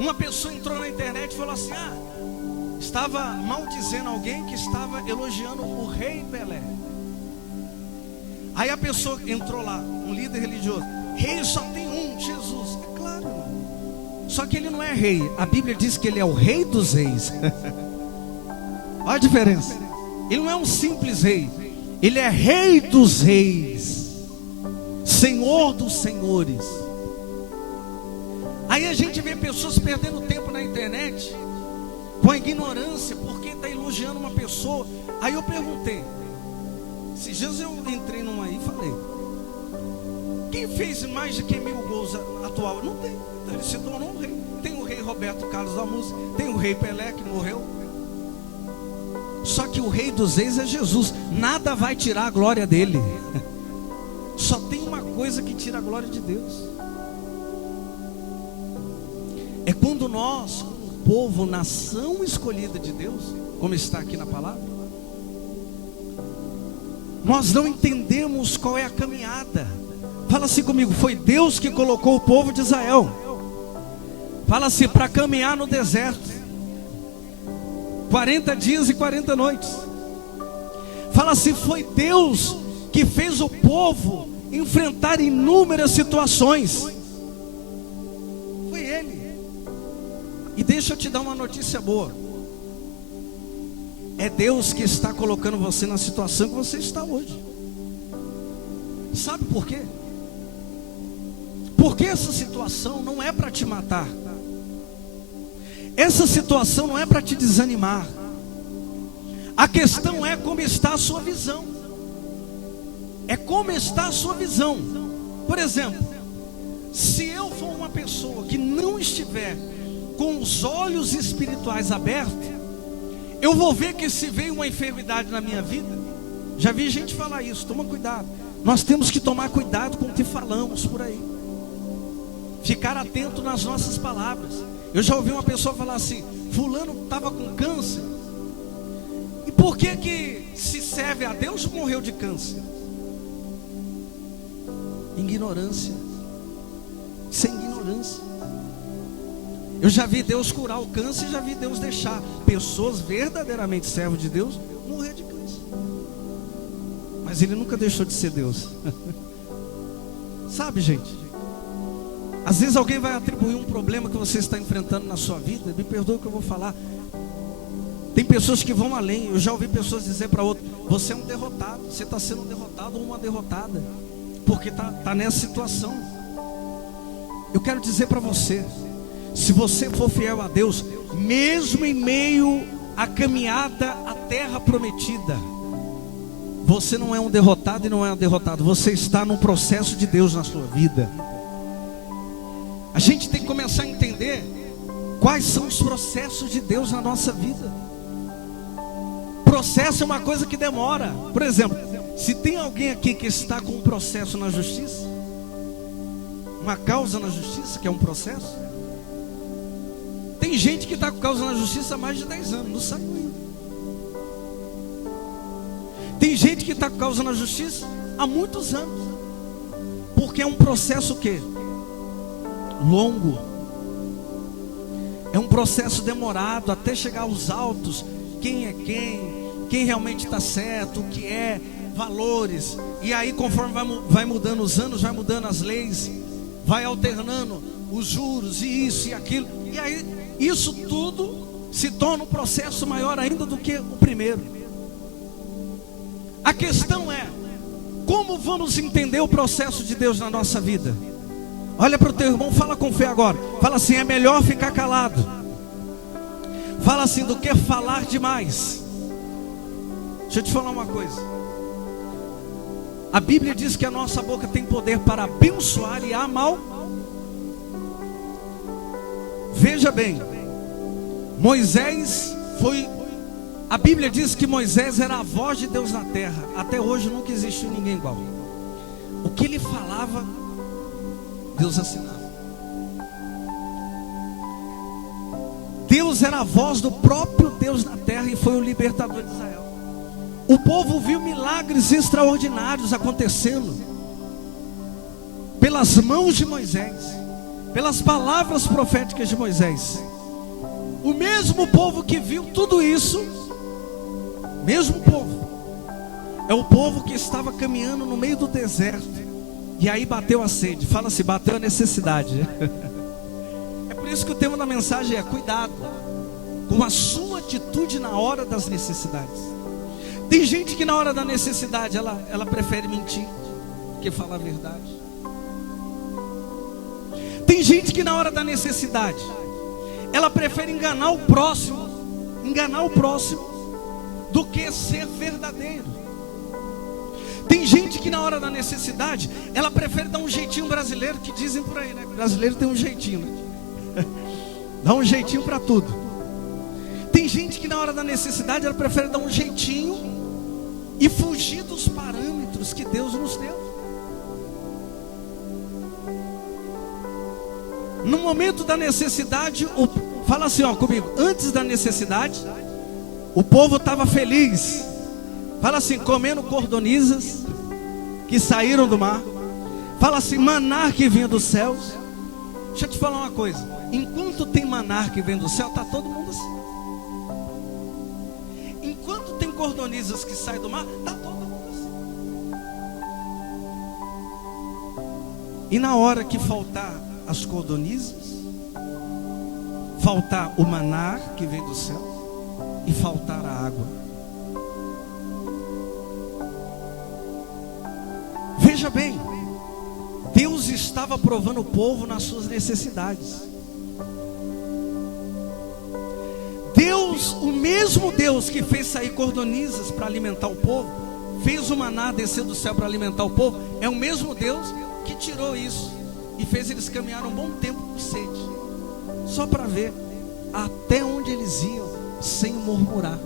Uma pessoa entrou na internet e falou assim: estava maldizendo alguém que estava elogiando o rei Pelé. Aí a pessoa entrou lá, um líder religioso: rei só tem um, Jesus. É claro, irmão. Só que ele não é rei. A Bíblia diz que ele é o rei dos reis. Olha a diferença. Ele não é um simples rei. Ele é rei dos reis, Senhor dos senhores. Aí a gente vê pessoas perdendo tempo na internet com a ignorância, porque está elogiando uma pessoa. Aí eu perguntei, esses dias eu entrei numa aí e falei: quem fez mais de 1.000 gols atual? Não tem. Então ele se tornou um rei. Tem o rei Roberto Carlos da música, tem o rei Pelé que morreu. Só que o rei dos reis é Jesus. Nada vai tirar a glória dele. Só tem uma coisa que tira a glória de Deus. É quando nós, como povo, nação escolhida de Deus, como está aqui na palavra, nós não entendemos qual é a caminhada. Fala assim comigo: foi Deus que colocou o povo de Israel, fala assim, para caminhar no deserto 40 dias e 40 noites. Fala assim: foi Deus que fez o povo enfrentar inúmeras situações. Foi Ele. E deixa eu te dar uma notícia boa: é Deus que está colocando você na situação que você está hoje. Sabe por quê? Porque essa situação não é para te matar. Essa situação não é para te desanimar. A questão é como está a sua visão. É como está a sua visão. Por exemplo, se eu for uma pessoa que não estiver com os olhos espirituais abertos, eu vou ver que se veio uma enfermidade na minha vida. Já vi gente falar isso, toma cuidado. Nós temos que tomar cuidado com o que falamos por aí. Ficar atento nas nossas palavras. Eu já ouvi uma pessoa falar assim: fulano estava com câncer. E por que se serve a Deus morreu de câncer? Ignorância. Isso é ignorância. Eu já vi Deus curar o câncer e já vi Deus deixar pessoas verdadeiramente servos de Deus morrer de câncer. Mas Ele nunca deixou de ser Deus. Sabe, gente? Às vezes alguém vai atribuir um problema que você está enfrentando na sua vida. Me perdoe o que eu vou falar. Tem pessoas que vão além. Eu já ouvi pessoas dizer para outro: você é um derrotado. Você está sendo um derrotado ou uma derrotada, porque está nessa situação. Eu quero dizer para você: se você for fiel a Deus, mesmo em meio à caminhada à terra prometida, você não é um derrotado e não é um derrotado. Você está num processo de Deus na sua vida. A gente tem que começar a entender quais são os processos de Deus na nossa vida. Processo é uma coisa que demora. Por exemplo, se tem alguém aqui que está com um processo na justiça, uma causa na justiça, que é um processo. Tem gente que está com causa na justiça há mais de 10 anos, não saiu ainda. Tem gente que está com causa na justiça há muitos anos, porque é um processo o quê? Longo. É um processo demorado até chegar aos autos. Quem é quem realmente está certo, o que é, valores. E aí conforme vai mudando os anos, vai mudando as leis, vai alternando os juros e isso e aquilo. E aí isso tudo se torna um processo maior ainda do que o primeiro. A questão é: como vamos entender o processo de Deus na nossa vida? Olha para o teu irmão, fala com fé agora. Fala assim: é melhor ficar calado. Fala assim: do que falar demais. Deixa eu te falar uma coisa. A Bíblia diz que a nossa boca tem poder para abençoar e amaldiçoar. Veja bem, Moisés foi... A Bíblia diz que Moisés era a voz de Deus na terra. Até hoje nunca existiu ninguém igual. O que ele falava, Deus assinava. Deus era a voz do próprio Deus na terra e foi o libertador de Israel. O povo viu milagres extraordinários acontecendo pelas mãos de Moisés. pelas palavras proféticas de Moisés. O mesmo povo que viu tudo isso, mesmo povo, é o povo que estava caminhando no meio do deserto, e aí bateu a sede. Fala-se, bateu a necessidade. É por isso que o tema da mensagem é: cuidado com a sua atitude na hora das necessidades. Tem gente que na hora da necessidade ela prefere mentir que falar a verdade. Tem gente que na hora da necessidade ela prefere enganar o próximo do que ser verdadeiro. Tem gente que na hora da necessidade ela prefere dar um jeitinho brasileiro, que dizem por aí, né? O brasileiro tem um jeitinho, né? Dá um jeitinho para tudo. Tem gente que na hora da necessidade ela prefere dar um jeitinho e fugir dos parâmetros que Deus nos deu. No momento da necessidade, fala assim, ó, comigo. Antes da necessidade, o povo estava feliz. Fala assim, comendo cordonizas que saíram do mar. Fala assim, maná que vinha dos céus. Deixa eu te falar uma coisa. Enquanto tem maná que vem do céu, está todo mundo assim. Enquanto tem cordonizas que saem do mar, está todo mundo assim. E na hora que faltar as cordonizas, faltar o maná que vem do céu e faltar a água, veja bem, Deus estava provando o povo nas suas necessidades. Deus, o mesmo Deus que fez sair cordonizas para alimentar o povo, fez o maná descer do céu para alimentar o povo, é o mesmo Deus que tirou isso e fez eles caminhar um bom tempo com sede, só para ver até onde eles iam sem murmurar.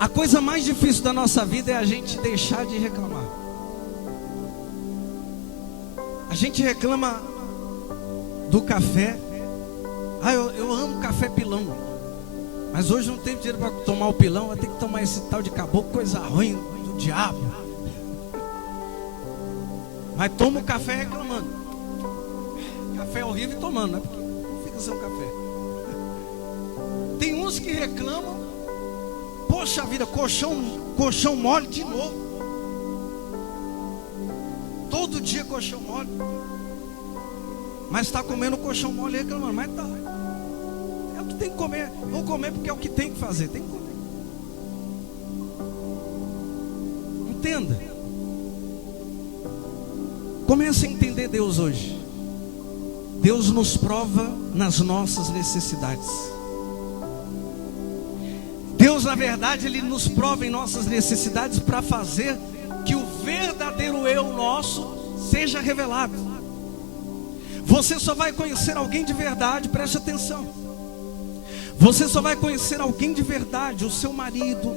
A coisa mais difícil da nossa vida é a gente deixar de reclamar. A gente reclama do café. Eu amo café pilão, mas hoje não tenho dinheiro para tomar o pilão, vai ter que tomar esse tal de caboclo, coisa ruim do diabo. Mas toma o café reclamando. Café horrível e tomando, né? Porque não fica sem um café. Tem uns que reclamam, poxa vida, colchão mole de novo. Todo dia colchão mole. Mas está comendo colchão mole e reclamando. Mas tá, é o que tem que comer. Vou comer porque é o que tem que fazer. Tem que comer. Entenda. Comece a entender Deus hoje. Deus nos prova nas nossas necessidades. Deus, na verdade, Ele nos prova em nossas necessidades para fazer que o verdadeiro eu nosso seja revelado. Você só vai conhecer alguém de verdade, preste atenção. Você só vai conhecer alguém de verdade, o seu marido,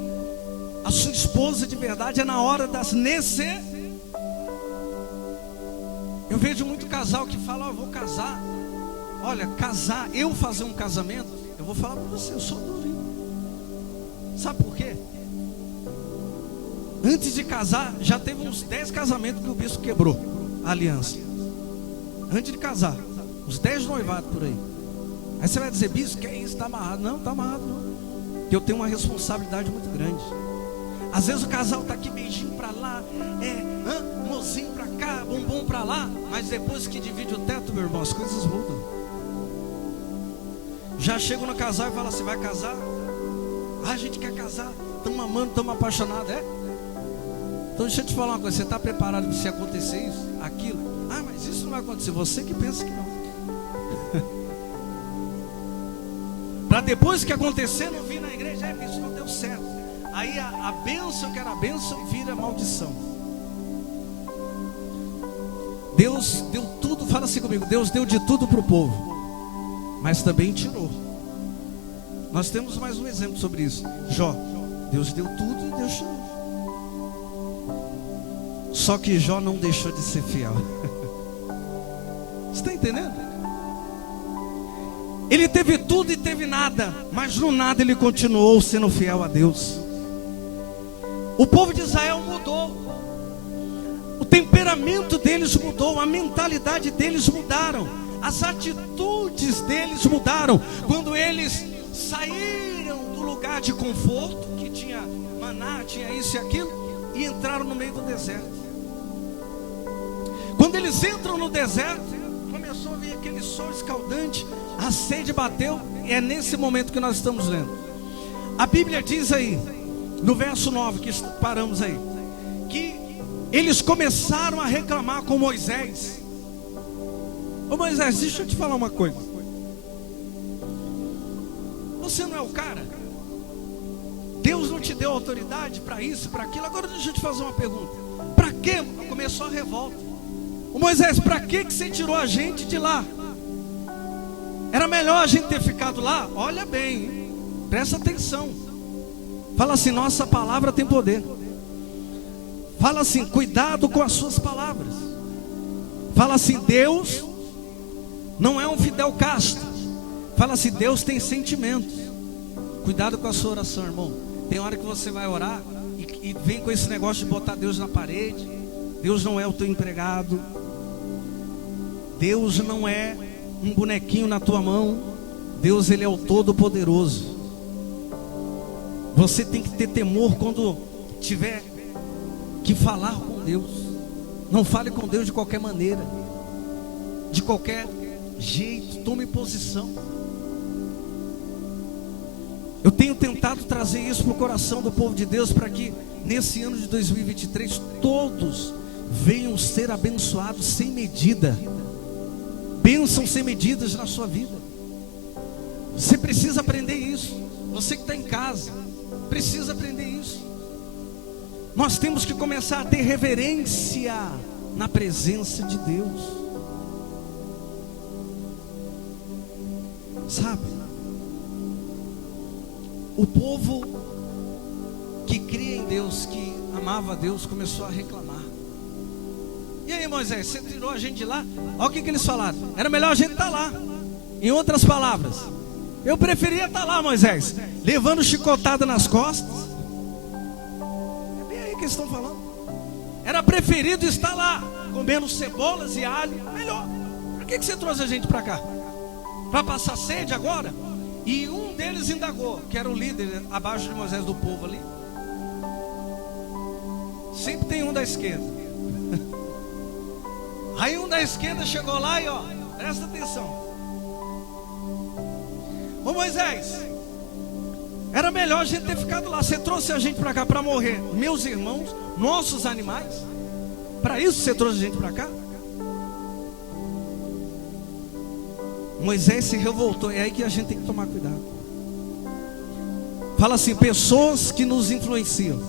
a sua esposa de verdade, é na hora das necessidades. Eu vejo muito casal que fala, eu vou casar. Olha, casar, eu fazer um casamento, eu vou falar para você, eu sou durinho. Sabe por quê? Antes de casar, já teve uns 10 casamentos que o bispo quebrou a aliança. Antes de casar, uns 10 noivados por aí. Aí você vai dizer, bispo, que é isso? Está amarrado? Não, está amarrado não. Porque eu tenho uma responsabilidade muito grande. Às vezes o casal está aqui, beijinho para lá, mozinho para cá, bumbum para lá. Mas depois que divide o teto, meu irmão, as coisas mudam. Já chego no casal e falo assim, vai casar? A gente quer casar, estamos amando, estamos apaixonados, é? Então deixa eu te falar uma coisa, você está preparado para se acontecer isso, aquilo? Mas isso não vai acontecer, você que pensa que não. Para depois que acontecer, não vir na igreja, isso não deu certo. Aí a bênção que era bênção vira maldição. Deus deu tudo, fala assim comigo, Deus deu de tudo para o povo, mas também tirou. Nós temos mais um exemplo sobre isso. Jó, Deus deu tudo e Deus tirou. Só que Jó não deixou de ser fiel. Você está entendendo? Ele teve tudo e teve nada, mas no nada ele continuou sendo fiel a Deus. O povo de Israel mudou. O temperamento temperamento deles mudou, a mentalidade deles mudaram, as atitudes deles mudaram. Quando eles saíram do lugar de conforto, que tinha maná, tinha isso e aquilo, e entraram no meio do deserto. Quando eles entram no deserto, começou a vir aquele sol escaldante, a sede bateu, e é nesse momento que nós estamos lendo. A Bíblia diz aí, no verso 9, que paramos aí, que eles começaram a reclamar com Moisés. Ô Moisés, deixa eu te falar uma coisa. Você não é o cara? Deus não te deu autoridade para isso, para aquilo. Agora deixa eu te fazer uma pergunta. Para que começou a revolta? Ô Moisés, para que você tirou a gente de lá? Era melhor a gente ter ficado lá. Olha bem, hein? Presta atenção. Fala assim, nossa palavra tem poder. Fala assim, cuidado com as suas palavras. Fala assim, Deus não é um Fidel Castro. Fala assim, Deus tem sentimentos. Cuidado com a sua oração, irmão. Tem hora que você vai orar e vem com esse negócio de botar Deus na parede. Deus não é o teu empregado. Deus não é um bonequinho na tua mão. Deus, Ele é o Todo-Poderoso. Você tem que ter temor quando tiver que falar com Deus. Não fale com Deus de qualquer maneira, de qualquer jeito. Tome posição. Eu tenho tentado trazer isso para o coração do povo de Deus, para que nesse ano de 2023 todos venham ser abençoados sem medida. Bênçãos sem medidas na sua vida. Você precisa aprender isso. Você que está em casa precisa aprender isso. Nós temos que começar a ter reverência na presença de Deus. Sabe? O povo que cria em Deus, que amava a Deus, começou a reclamar. E aí, Moisés, você tirou a gente de lá? Olha o que eles falaram. Era melhor a gente estar lá. Em outras palavras, eu preferia estar lá, Moisés, levando chicotada nas costas. É bem aí que eles estão falando. Era preferido estar lá, comendo cebolas e alho. Melhor. Por que você trouxe a gente para cá? Para passar sede agora? E um deles indagou, que era o líder abaixo de Moisés do povo ali. Sempre tem um da esquerda. Aí um da esquerda chegou lá e ó, presta atenção. Ô Moisés, era melhor a gente ter ficado lá. Você trouxe a gente para cá para morrer, meus irmãos, nossos animais. Para isso você trouxe a gente para cá? Moisés se revoltou. É aí que a gente tem que tomar cuidado. Fala assim, pessoas que nos influenciam.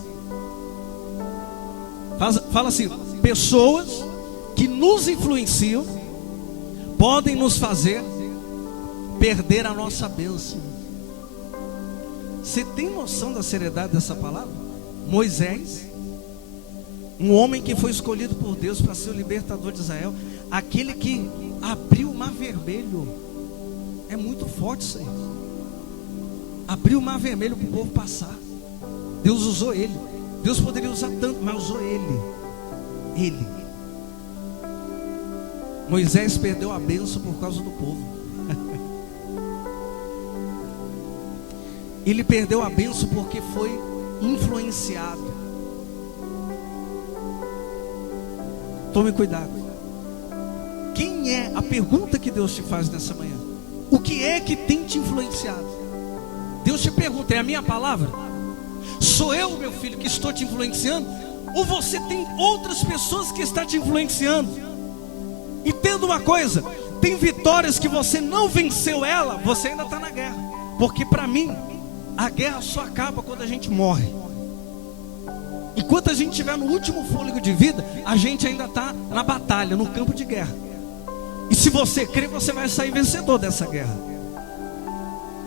Fala assim, pessoas que nos influenciam podem nos fazer perder a nossa bênção. Você tem noção da seriedade dessa palavra? Moisés, um homem que foi escolhido por Deus para ser o libertador de Israel, aquele que abriu o mar vermelho. É muito forte isso aí. Abriu o mar vermelho para o povo passar. Deus usou ele. Deus poderia usar tanto, mas usou ele. Ele. Moisés perdeu a bênção por causa do povo. Ele perdeu a bênção porque foi influenciado. Tome cuidado. Quem é? A pergunta que Deus te faz nessa manhã: o que é que tem te influenciado? Deus te pergunta: é a minha palavra? Sou eu, meu filho, que estou te influenciando? Ou você tem outras pessoas que estão te influenciando? Entenda uma coisa: tem vitórias que você não venceu ela, você ainda está na guerra. Porque para mim, a guerra só acaba quando a gente morre. Enquanto a gente estiver no último fôlego de vida, a gente ainda está na batalha, no campo de guerra. E se você crer, você vai sair vencedor dessa guerra.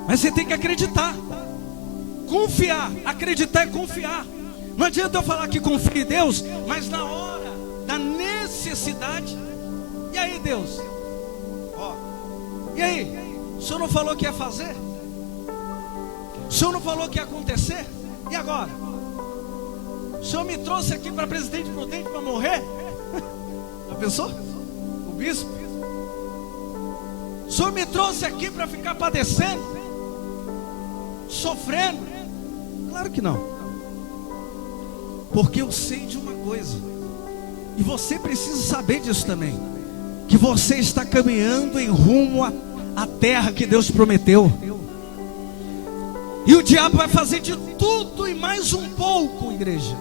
Mas você tem que acreditar, confiar. Acreditar é confiar. Não adianta eu falar que confio em Deus, mas na hora da necessidade, e aí, Deus? Ó, e aí? O Senhor não falou que ia fazer? O Senhor não falou que ia acontecer? E agora? O Senhor me trouxe aqui para Presidente Prudente para morrer? Já pensou? O bispo? O senhor me trouxe aqui para ficar padecendo, sofrendo? Claro que não. Porque eu sei de uma coisa, e você precisa saber disso também, que você está caminhando em rumo à terra que Deus prometeu. E o diabo vai fazer de tudo e mais um pouco, igreja.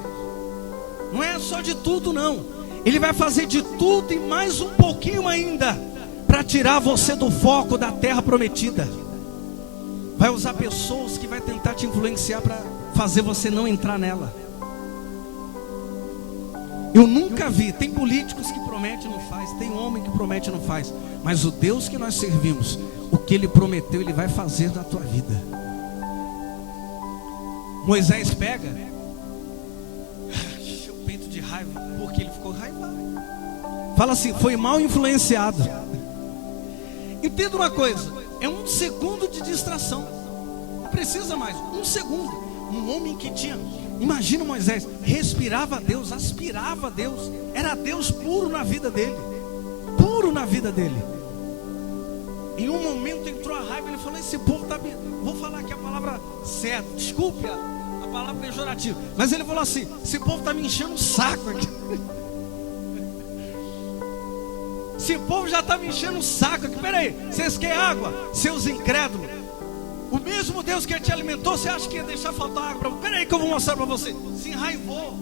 Não é só de tudo, não. Ele vai fazer de tudo e mais um pouquinho ainda para tirar você do foco da terra prometida. Vai usar pessoas que vai tentar te influenciar para fazer você não entrar nela. Eu nunca vi, tem políticos que prometem e não faz, tem homem que promete e não faz, mas o Deus que nós servimos, o que Ele prometeu, Ele vai fazer na tua vida. Moisés pega, enche o peito de raiva, porque ele ficou raivado. Fala assim, foi mal influenciado. Entenda uma coisa, é um segundo de distração, não precisa mais, um segundo. Um homem que tinha, imagina Moisés, respirava a Deus, aspirava a Deus, era Deus puro na vida dele, puro na vida dele. Em um momento entrou a raiva, ele falou, esse povo está me... Vou falar aqui a palavra certa, desculpe a palavra pejorativa, mas ele falou assim, esse povo está me enchendo o saco aqui. Esse povo já está me enchendo o saco aqui. Peraí, vocês querem água? Seus incrédulos. O mesmo Deus que te alimentou, você acha que ia deixar faltar água para você? Peraí que eu vou mostrar para você. Se enraivou.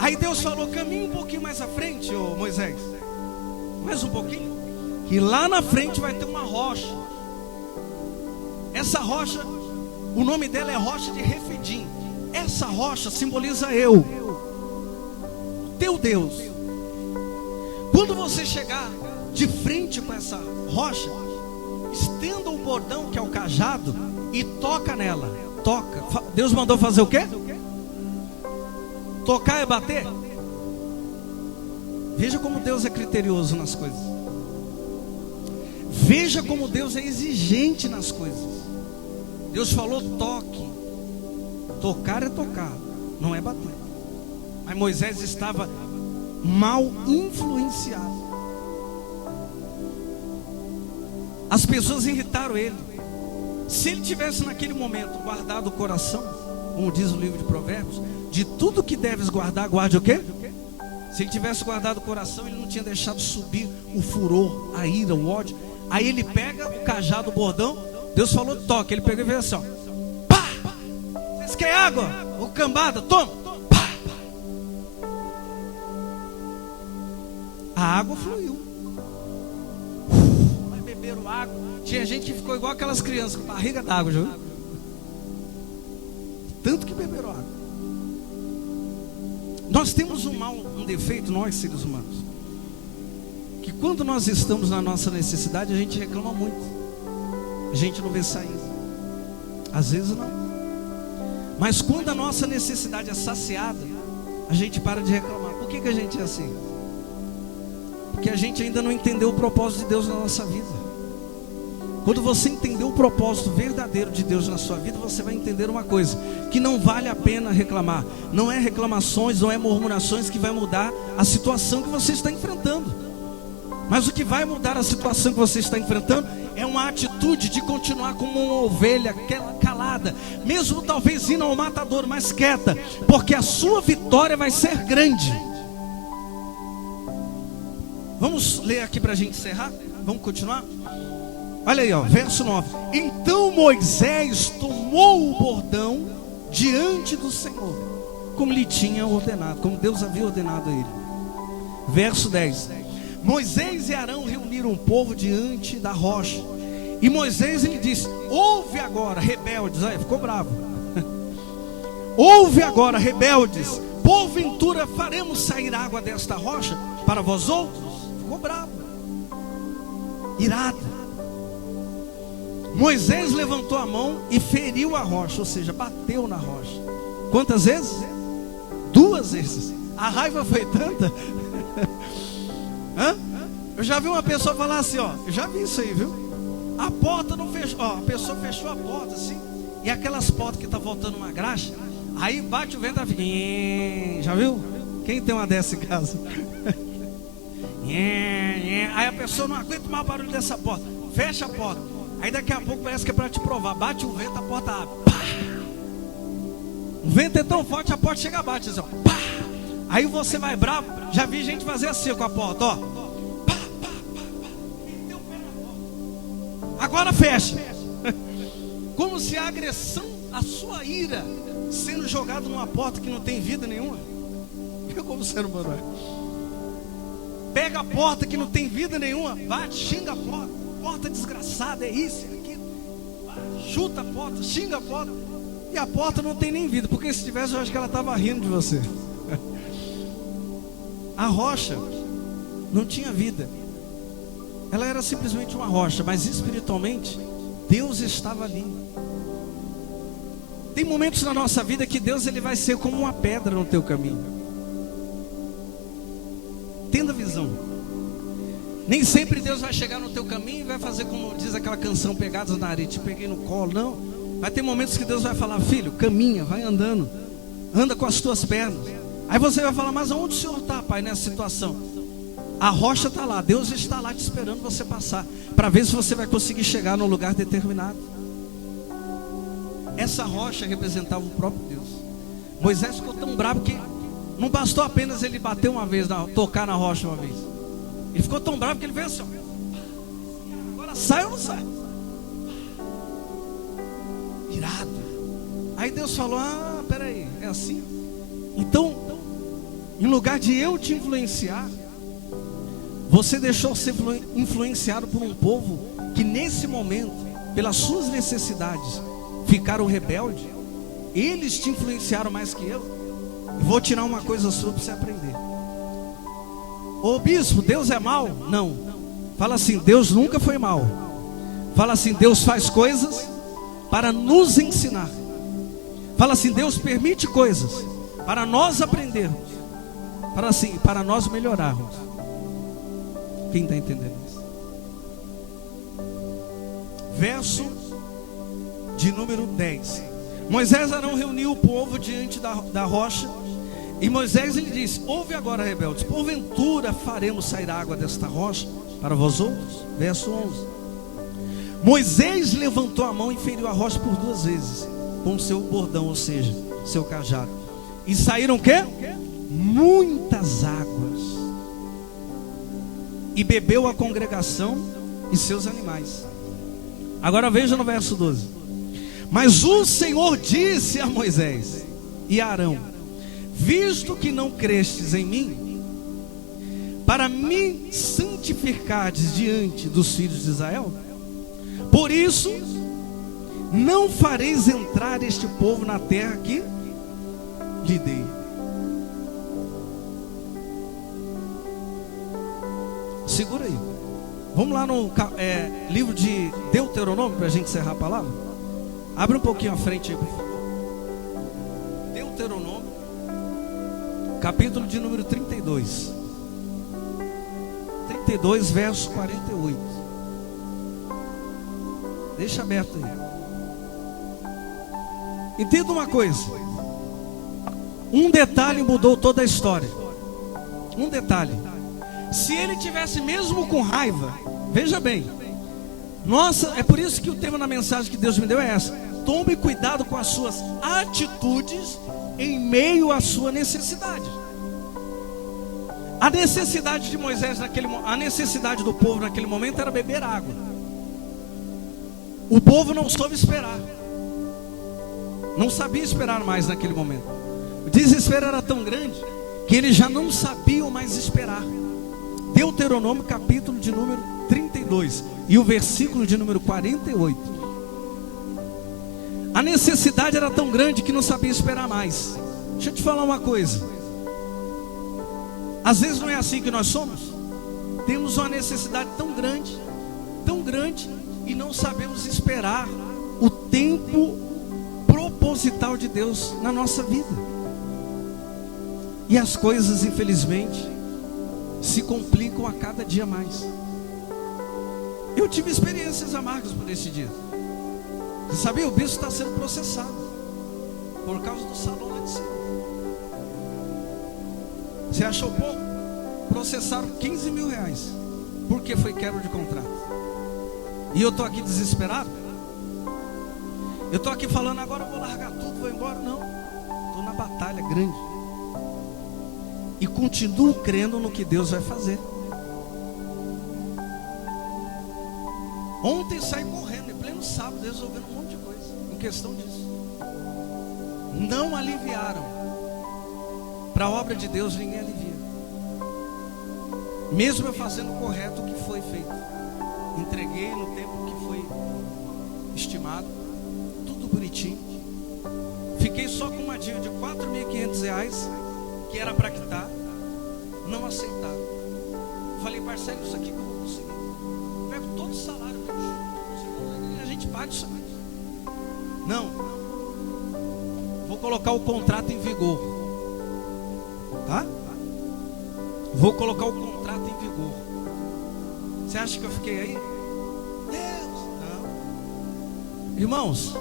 Aí Deus falou, caminha um pouquinho mais à frente, ô Moisés, mais um pouquinho, que lá na frente vai ter uma rocha. Essa rocha, o nome dela é rocha de Refidim. Essa rocha simboliza eu, teu Deus. Quando você chegar de frente com essa rocha, estenda o bordão, que é o cajado, e toca nela. Toca. Deus mandou fazer o quê? Tocar é bater. Veja como Deus é criterioso nas coisas. Veja como Deus é exigente nas coisas. Deus falou toque. Tocar é tocar, não é bater. Mas Moisés estava mal influenciado. As pessoas irritaram ele. Se ele tivesse naquele momento guardado o coração, como diz o livro de Provérbios, de tudo que deves guardar, guarde o quê? Se ele tivesse guardado o coração, ele não tinha deixado subir o furor, a ira, o ódio. Aí ele pega o cajado, o bordão, Deus falou toque, ele pegou e veio assim, ó, pá! Vocês querem água? Ô cambada, toma! Pá! A água fluiu. Mas beberam água. Tinha gente que ficou igual aquelas crianças com barriga d'água, já viu? Tanto que beberam água. Nós temos um defeito, nós seres humanos, que quando nós estamos na nossa necessidade, a gente reclama muito. A gente não vê saída. Às vezes não. Mas quando a nossa necessidade é saciada, a gente para de reclamar. Por que a gente é assim? Porque a gente ainda não entendeu o propósito de Deus na nossa vida. Quando você entender o propósito verdadeiro de Deus na sua vida, você vai entender uma coisa, que não vale a pena reclamar. Não é reclamações, não é murmurações que vai mudar a situação que você está enfrentando. Mas o que vai mudar a situação que você está enfrentando é uma atitude de continuar como uma ovelha calada, mesmo talvez indo ao matador, mas quieta, porque a sua vitória vai ser grande. Vamos ler aqui para a gente encerrar? Vamos continuar? Olha aí, ó, verso 9. Então Moisés tomou o bordão diante do Senhor, como lhe tinha ordenado, como Deus havia ordenado a ele. Verso 10. Moisés e Arão reuniram o povo diante da rocha. E Moisés ele disse: ouve agora, rebeldes. Aí ficou bravo. Ouve agora, rebeldes, porventura faremos sair água desta rocha para vós outros? Ficou bravo, irado. Moisés levantou a mão e feriu a rocha, ou seja, bateu na rocha. Quantas vezes? 2 vezes. A raiva foi tanta. Eu já vi uma pessoa falar assim, ó, eu já vi isso aí, viu? A porta não fechou, ó, a pessoa fechou a porta assim, e aquelas portas que tá voltando uma graxa, aí bate o vento, já viu? Quem tem uma dessa em casa? Aí a pessoa não aguenta mais o barulho dessa porta. Fecha a porta. Aí daqui a pouco parece que é para te provar. Bate o vento, a porta abre. Pá! O vento é tão forte, a porta chega a bate assim, ó. Pá! Aí você vai bravo. Já vi gente fazer assim com a porta, ó. Pá, pá, pá, pá. Meteu o pé na porta. Agora fecha. Como se a agressão, a sua ira, sendo jogada numa porta que não tem vida nenhuma. Viu como o ser humano é? Pega a porta que não tem vida nenhuma, bate, xinga a porta. Porta desgraçada, é isso, é aquilo. Chuta a porta, xinga a porta. E a porta não tem nem vida, porque se tivesse eu acho que ela estava rindo de você. A rocha não tinha vida. Ela era simplesmente uma rocha, mas espiritualmente Deus estava ali. Tem momentos na nossa vida que Deus ele vai ser como uma pedra no teu caminho. Tendo a visão. Nem sempre Deus vai chegar no teu caminho e vai fazer como diz aquela canção, Pegadas na Areia, te peguei no colo. Não, vai ter momentos que Deus vai falar, filho, caminha, vai andando, anda com as tuas pernas. Aí você vai falar, mas aonde o Senhor está, pai, nessa situação? A rocha está lá, Deus está lá te esperando você passar, para ver se você vai conseguir chegar num lugar determinado. Essa rocha representava o próprio Deus. Moisés ficou tão bravo que não bastou apenas ele bater uma vez, tocar na rocha uma vez. Ele ficou tão bravo que ele veio assim, ó. Agora sai ou não sai? Irado. Aí Deus falou, peraí, é assim? Então, em lugar de eu te influenciar, você deixou ser influenciado por um povo que nesse momento, pelas suas necessidades, ficaram rebeldes. Eles te influenciaram mais que eu. E vou tirar uma coisa sua para você aprender. Ô bispo, Deus é mau? Não. Fala assim, Deus nunca foi mau. Fala assim, Deus faz coisas para nos ensinar. Fala assim, Deus permite coisas para nós aprendermos. Fala assim, para nós melhorarmos. Quem está entendendo isso? Verso de número 10. Moisés e Arão reuniu o povo diante da rocha. E Moisés ele disse, ouve agora, rebeldes, porventura faremos sair água desta rocha para vós outros? Verso 11. Moisés levantou a mão e feriu a rocha por 2 vezes com o seu bordão, ou seja, seu cajado. E saíram o quê? Muitas águas. E bebeu a congregação e seus animais. Agora veja no verso 12. Mas o Senhor disse a Moisés e a Arão, visto que não crestes em mim, para me santificardes diante dos filhos de Israel, por isso não fareis entrar este povo na terra que lhe dei. Segura aí. Vamos lá no livro de Deuteronômio, para a gente encerrar a palavra. Abre um pouquinho à frente aí, por favor. Deuteronômio, capítulo de número 32. 32, verso 48. Deixa aberto aí. Entenda uma coisa. Um detalhe mudou toda a história. Um detalhe. Se ele tivesse mesmo com raiva, veja bem. Nossa, é por isso que o tema da mensagem que Deus me deu é essa. Tome cuidado com as suas atitudes em meio à sua necessidade. A necessidade de Moisés a necessidade do povo naquele momento era beber água. O povo não soube esperar. Não sabia esperar mais naquele momento. O desespero era tão grande que eles já não sabiam mais esperar. Deuteronômio capítulo de número 32 e o versículo de número 48. A necessidade era tão grande que não sabia esperar mais. Deixa eu te falar uma coisa. Às vezes não é assim que nós somos. Temos uma necessidade tão grande e não sabemos esperar o tempo proposital de Deus na nossa vida. E as coisas, infelizmente, se complicam a cada dia mais. Eu tive experiências amargas por esse dia. Você sabia? O bispo está sendo processado por causa do salão lá de cima. Você achou pouco? Processaram 15 mil reais. Porque foi quebra de contrato. E eu estou aqui desesperado. Eu estou aqui falando, agora eu vou largar tudo, vou embora. Não, estou na batalha grande. E continuo crendo no que Deus vai fazer. Ontem saí correndo, em pleno sábado, resolvendo um monte de coisa em questão disso. Não aliviaram. Para a obra de Deus ninguém alivia. Mesmo eu fazendo o correto, o que foi feito, entreguei no tempo que foi estimado, tudo bonitinho. Fiquei só com uma dívida de R$4.500, que era para quitar. Não aceitaram. Falei, parcela isso aqui que eu vou conseguir. Pego todo o salário e a gente paga isso aqui. Não, vou colocar o contrato em vigor. Tá? Vou colocar o contrato em vigor. Você acha que eu fiquei aí? Deus, não. Irmãos,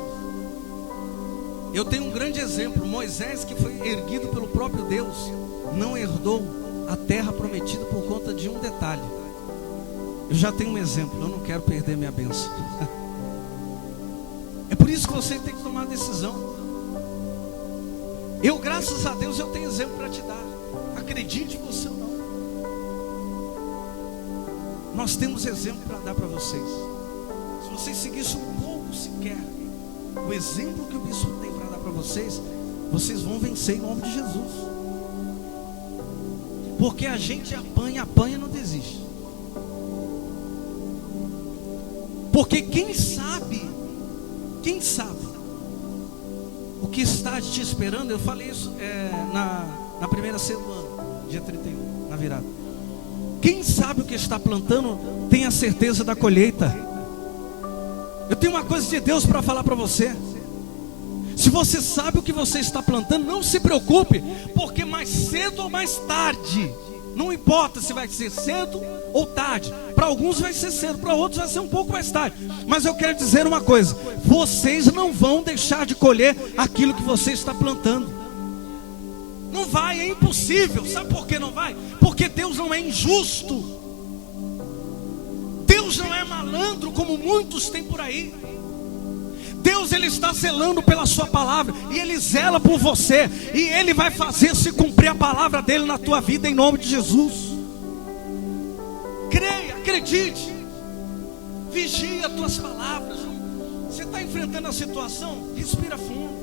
eu tenho um grande exemplo. Moisés, que foi erguido pelo próprio Deus, não herdou a terra prometida por conta de um detalhe. Eu já tenho um exemplo. Eu não quero perder minha bênção. É por isso que você tem que tomar a decisão. Eu, graças a Deus, eu tenho exemplo para te dar. Acredite você ou não. Nós temos exemplo para dar para vocês. Se vocês seguissem um pouco sequer o exemplo que o bispo tem para dar para vocês, vocês vão vencer em nome de Jesus. Porque a gente apanha e não desiste. Porque quem sabe o que está te esperando. Eu falei isso na primeira ceia do ano, dia 31, na virada. Quem sabe o que está plantando tem a certeza da colheita. Eu tenho uma coisa de Deus para falar para você. Se você sabe o que você está plantando, não se preocupe, porque mais cedo ou mais tarde, não importa se vai ser cedo ou tarde. Para alguns vai ser cedo, para outros vai ser um pouco mais tarde. Mas eu quero dizer uma coisa: vocês não vão deixar de colher aquilo que você está plantando. Não vai, é impossível. Sabe por que não vai? Porque Deus não é injusto. Deus não é malandro como muitos têm por aí. Deus, Ele está zelando pela sua palavra, e Ele zela por você, e Ele vai fazer se cumprir a palavra dEle na tua vida, em nome de Jesus. Creia, acredite, vigie as tuas palavras. Você está enfrentando a situação? Respira fundo.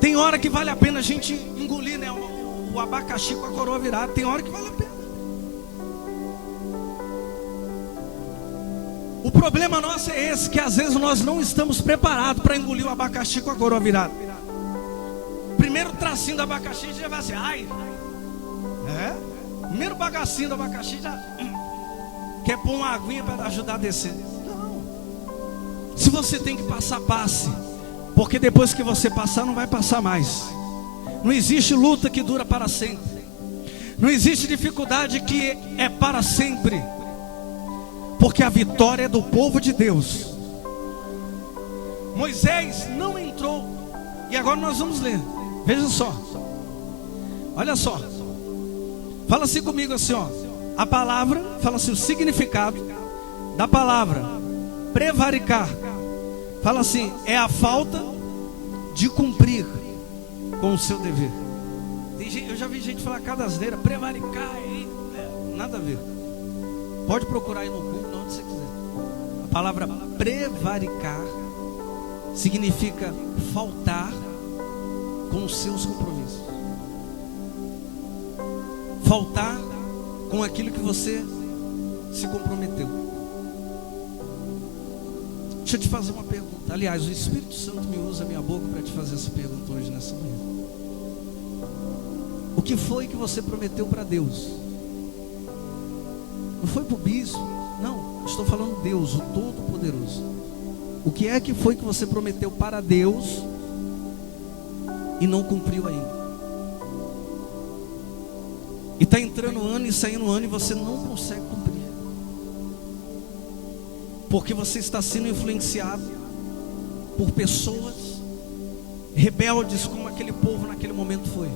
Tem hora que vale a pena a gente engolir, né, o abacaxi com a coroa virada. Tem hora que vale a pena. O problema nosso é esse, que às vezes nós não estamos preparados para engolir o abacaxi com a coroa virada. Primeiro tracinho do abacaxi, a gente já vai assim, ai. Primeiro bagacinho do abacaxi já quer pôr uma aguinha para ajudar a descer. Não. Se você tem que passar, passe. Porque depois que você passar, não vai passar mais. Não existe luta que dura para sempre. Não existe dificuldade que é para sempre. Porque a vitória é do povo de Deus. Moisés não entrou. E agora nós vamos ler. Veja só. Olha só. Fala assim comigo assim, ó. A palavra, fala assim, o significado da palavra prevaricar. Fala assim, é a falta de cumprir com o seu dever. Eu já vi gente falar cada asneira, prevaricar, nada a ver. Pode procurar aí no Google, onde você quiser. A palavra prevaricar significa faltar com os seus compromissos. Faltar com aquilo que você se comprometeu. Deixa eu te fazer uma pergunta. Aliás, o Espírito Santo me usa a minha boca para te fazer essa pergunta hoje, nessa manhã. O que foi que você prometeu para Deus? Não foi para o bispo, não. Estou falando Deus, o Todo-Poderoso. O que é que foi que você prometeu para Deus e não cumpriu ainda? E está entrando ano e saindo ano e você não consegue cumprir. Porque você está sendo influenciado por pessoas rebeldes, como aquele povo naquele momento foi.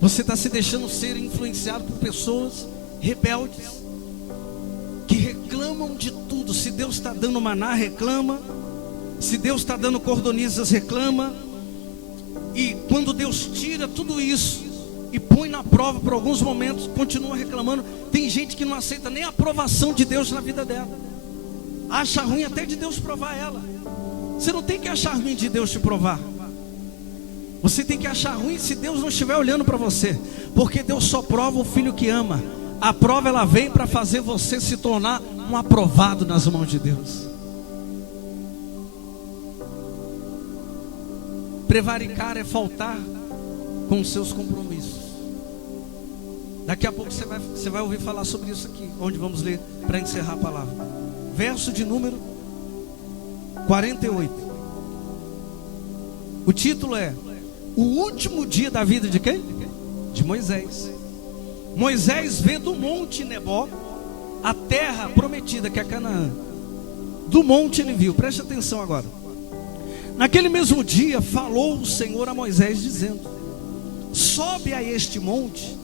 Você está se deixando ser influenciado por pessoas rebeldes, que reclamam de tudo. Se Deus está dando maná, reclama. Se Deus está dando cordonizas, reclama. E quando Deus tira tudo isso e põe na prova por alguns momentos, continua reclamando. Tem gente que não aceita nem a aprovação de Deus na vida dela, acha ruim até de Deus provar ela. Você não tem que achar ruim de Deus te provar. Você tem que achar ruim se Deus não estiver olhando para você, porque Deus só prova o filho que ama. A prova, ela vem para fazer você se tornar um aprovado nas mãos de Deus. Prevaricar é faltar com os seus compromissos. Daqui a pouco você vai ouvir falar sobre isso aqui, onde vamos ler para encerrar a palavra. Verso de número 48. O título é: o último dia da vida de quem? De Moisés. Moisés vê do monte Nebó a terra prometida, que é Canaã. Do monte ele viu, preste atenção agora. Naquele mesmo dia falou o Senhor a Moisés dizendo: sobe a este monte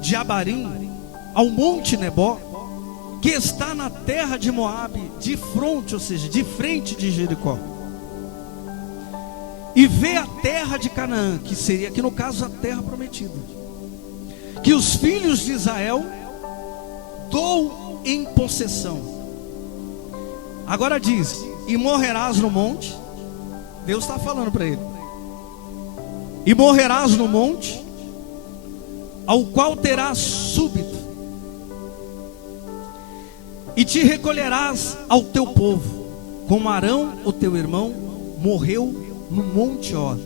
de Abarim, ao monte Nebó, que está na terra de Moabe, de fronte, ou seja, de frente de Jericó, e vê a terra de Canaã, que seria aqui no caso a terra prometida, que os filhos de Israel dou em possessão. Agora diz: e morrerás no monte. Deus está falando para ele: e morrerás no monte, ao qual terás súbito, e te recolherás ao teu povo, como Arão, o teu irmão, morreu no monte Hor,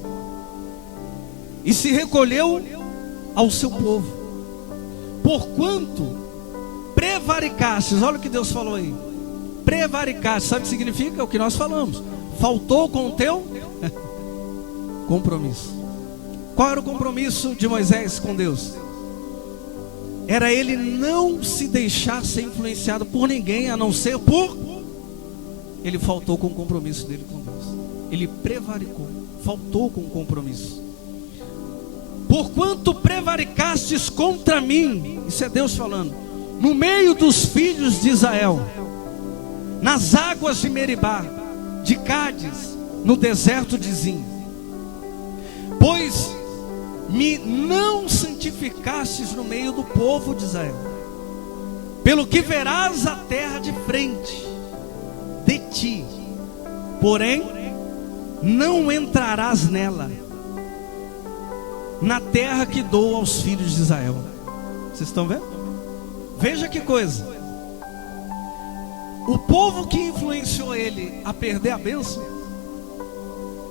e se recolheu ao seu povo, porquanto prevaricastes. Olha o que Deus falou aí: prevaricaste, sabe o que significa? O que nós falamos: faltou com o teu compromisso. Qual era o compromisso de Moisés com Deus? Era ele não se deixar ser influenciado por ninguém, a não ser por... Ele faltou com o compromisso dele com Deus. Ele prevaricou, faltou com o compromisso. Porquanto prevaricastes contra mim, isso é Deus falando, no meio dos filhos de Israel, nas águas de Meribá, de Cádiz, no deserto de Zim, pois me não santificastes no meio do povo de Israel, pelo que verás a terra de frente de ti, porém não entrarás nela, na terra que dou aos filhos de Israel. Vocês estão vendo? Veja que coisa. O povo que influenciou ele a perder a bênção,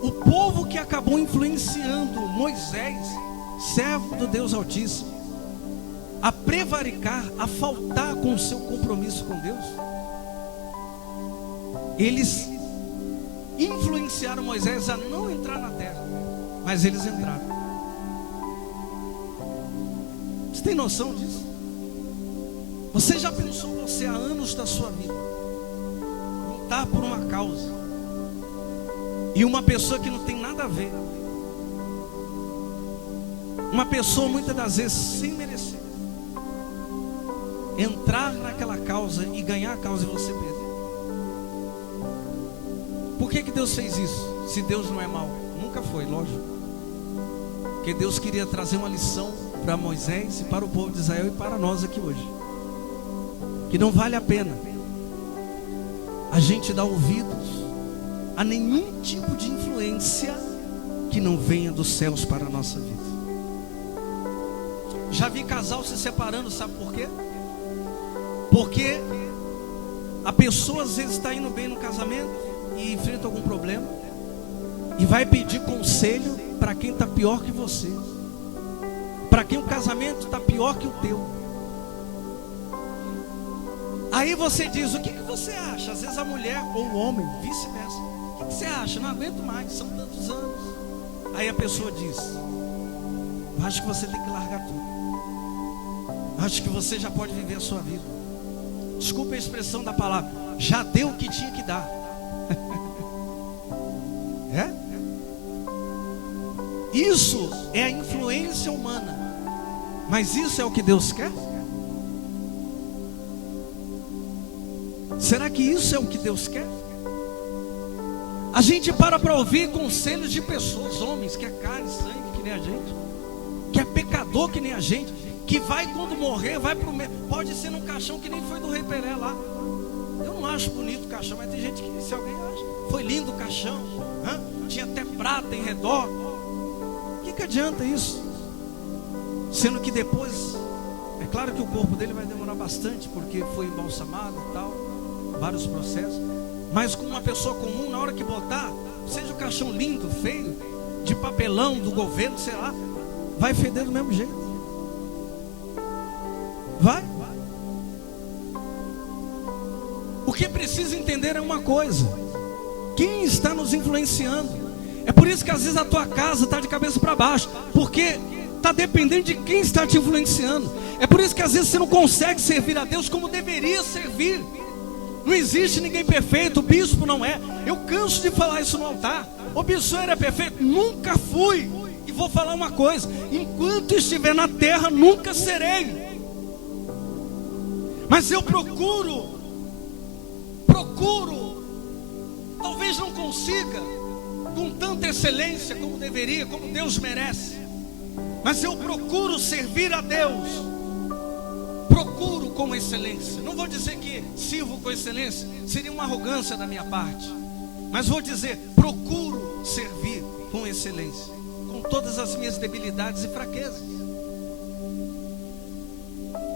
o povo que acabou influenciando Moisés, servo do Deus Altíssimo, a prevaricar, a faltar com o seu compromisso com Deus, eles influenciaram Moisés a não entrar na terra, mas eles entraram. Você tem noção disso? Você já pensou, você há anos da sua vida lutar por uma causa, e uma pessoa que não tem nada a ver, uma pessoa muitas das vezes sem merecer, entrar naquela causa e ganhar a causa e você perder? Por que Deus fez isso? Se Deus não é mau, nunca foi, lógico, porque Deus queria trazer uma lição para Moisés e para o povo de Israel e para nós aqui hoje, que não vale a pena a gente dar ouvidos a nenhum tipo de influência que não venha dos céus para a nossa vida. Já vi casal se separando, sabe por quê? Porque a pessoa às vezes está indo bem no casamento e enfrenta algum problema e vai pedir conselho para quem está pior que você, para quem o casamento está pior que o teu. Aí você diz: o que você acha? Às vezes a mulher ou o homem, vice-versa: o que você acha? Não aguento mais, são tantos anos. Aí a pessoa diz: eu acho que você tem que largar tudo, acho que você já pode viver a sua vida. Desculpa a expressão da palavra, já deu o que tinha que dar. Isso é a influência humana. Mas isso é o que Deus quer? Será que isso é o que Deus quer? A gente para ouvir conselhos de pessoas, homens, que é carne e sangue que nem a gente, que é pecador que nem a gente, que vai quando morrer, vai pro pode ser num caixão que nem foi do Rei Pelé lá. Eu não acho bonito o caixão, mas tem gente que, se alguém acha, foi lindo o caixão, tinha até prata em redor. O que adianta isso? Sendo que depois, é claro que o corpo dele vai demorar bastante, porque foi embalsamado e tal, vários processos. Mas com uma pessoa comum, na hora que botar, seja o caixão lindo, feio, de papelão do governo, sei lá, vai feder do mesmo jeito. Vai. O que precisa entender é uma coisa: quem está nos influenciando. É por isso que às vezes a tua casa está de cabeça para baixo, porque está dependendo de quem está te influenciando. É por isso que às vezes você não consegue servir a Deus como deveria servir. Não existe ninguém perfeito, o bispo não é. Eu canso de falar isso no altar. O bispo era perfeito? Nunca fui. E vou falar uma coisa: enquanto estiver na terra, nunca serei. Mas eu procuro, talvez não consiga com tanta excelência como deveria, como Deus merece, mas eu procuro servir a Deus. Procuro com excelência. Não vou dizer que sirvo com excelência, seria uma arrogância da minha parte, mas vou dizer, procuro servir com excelência, com todas as minhas debilidades e fraquezas.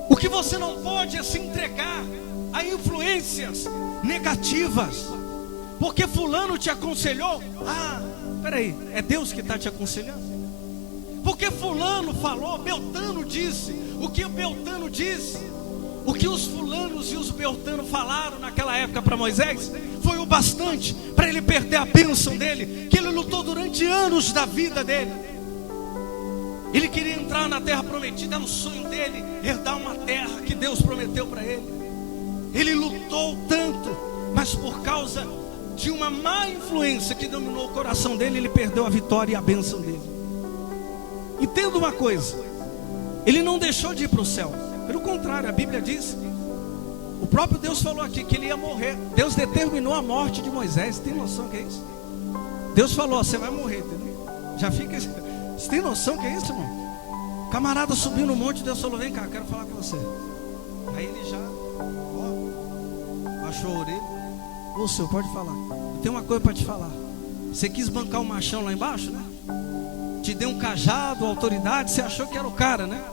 O que você não pode é se entregar a influências negativas, porque fulano te aconselhou. Peraí, é Deus que está te aconselhando? Porque fulano falou, Beltano disse. O que o Beltano disse, o que os fulanos e os Beltano falaram naquela época para Moisés, foi o bastante para ele perder a bênção dele, que ele lutou durante anos da vida dele. Ele queria entrar na terra prometida, era o sonho dele, herdar uma terra que Deus prometeu para ele. Ele lutou tanto, mas por causa de uma má influência que dominou o coração dele, ele perdeu a vitória e a bênção dele. Entenda uma coisa: ele não deixou de ir para o céu, pelo contrário, a Bíblia diz, o próprio Deus falou aqui que ele ia morrer. Deus determinou a morte de Moisés. Tem noção que é isso? Deus falou: você vai morrer, entendeu? Já fica. Você tem noção que é isso, irmão? Camarada subiu no monte, Deus falou: vem cá, quero falar com você. Aí ele já baixou a orelha. Ô senhor, pode falar. Eu tenho uma coisa para te falar. Você quis bancar o machão lá embaixo, né? Te deu um cajado, autoridade, você achou que era o cara, né?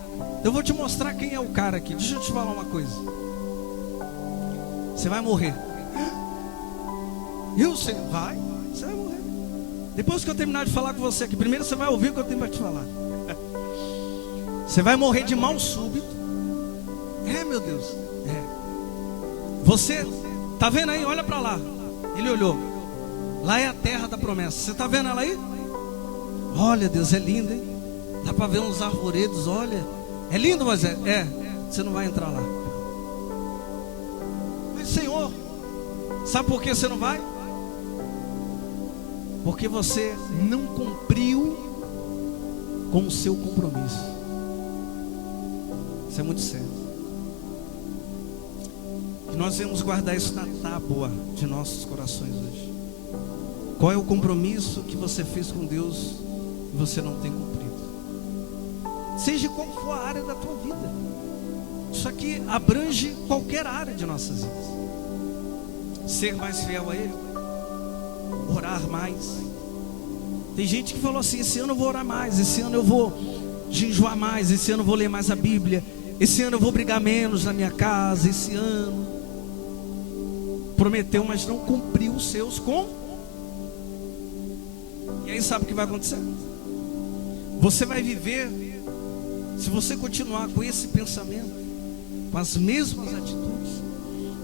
Eu vou te mostrar quem é o cara aqui. Deixa eu te falar uma coisa. Você vai morrer. E o Senhor? Vai, você vai morrer. Depois que eu terminar de falar com você aqui, primeiro você vai ouvir o que eu tenho para te falar. Você vai morrer de mal súbito. Meu Deus. Você, tá vendo aí? Olha para lá. Ele olhou. Lá é a terra da promessa. Você tá vendo ela aí? Olha, Deus, é lindo, hein? Dá para ver uns arvoredos, olha. É lindo, mas você não vai entrar lá. Mas Senhor, sabe por que você não vai? Porque você não cumpriu com o seu compromisso. Isso é muito sério. E nós devemos guardar isso na tábua de nossos corações hoje. Qual é o compromisso que você fez com Deus e você não tem cumprido? Seja qual for a área da tua vida. Isso aqui abrange qualquer área de nossas vidas. Ser mais fiel a Ele, orar mais. Tem gente que falou assim: esse ano eu vou orar mais, esse ano eu vou jejuar mais, esse ano eu vou ler mais a Bíblia, esse ano eu vou brigar menos na minha casa, esse ano. Prometeu, mas não cumpriu os seus com. E aí sabe o que vai acontecer? Você vai viver, se você continuar com esse pensamento, com as mesmas atitudes,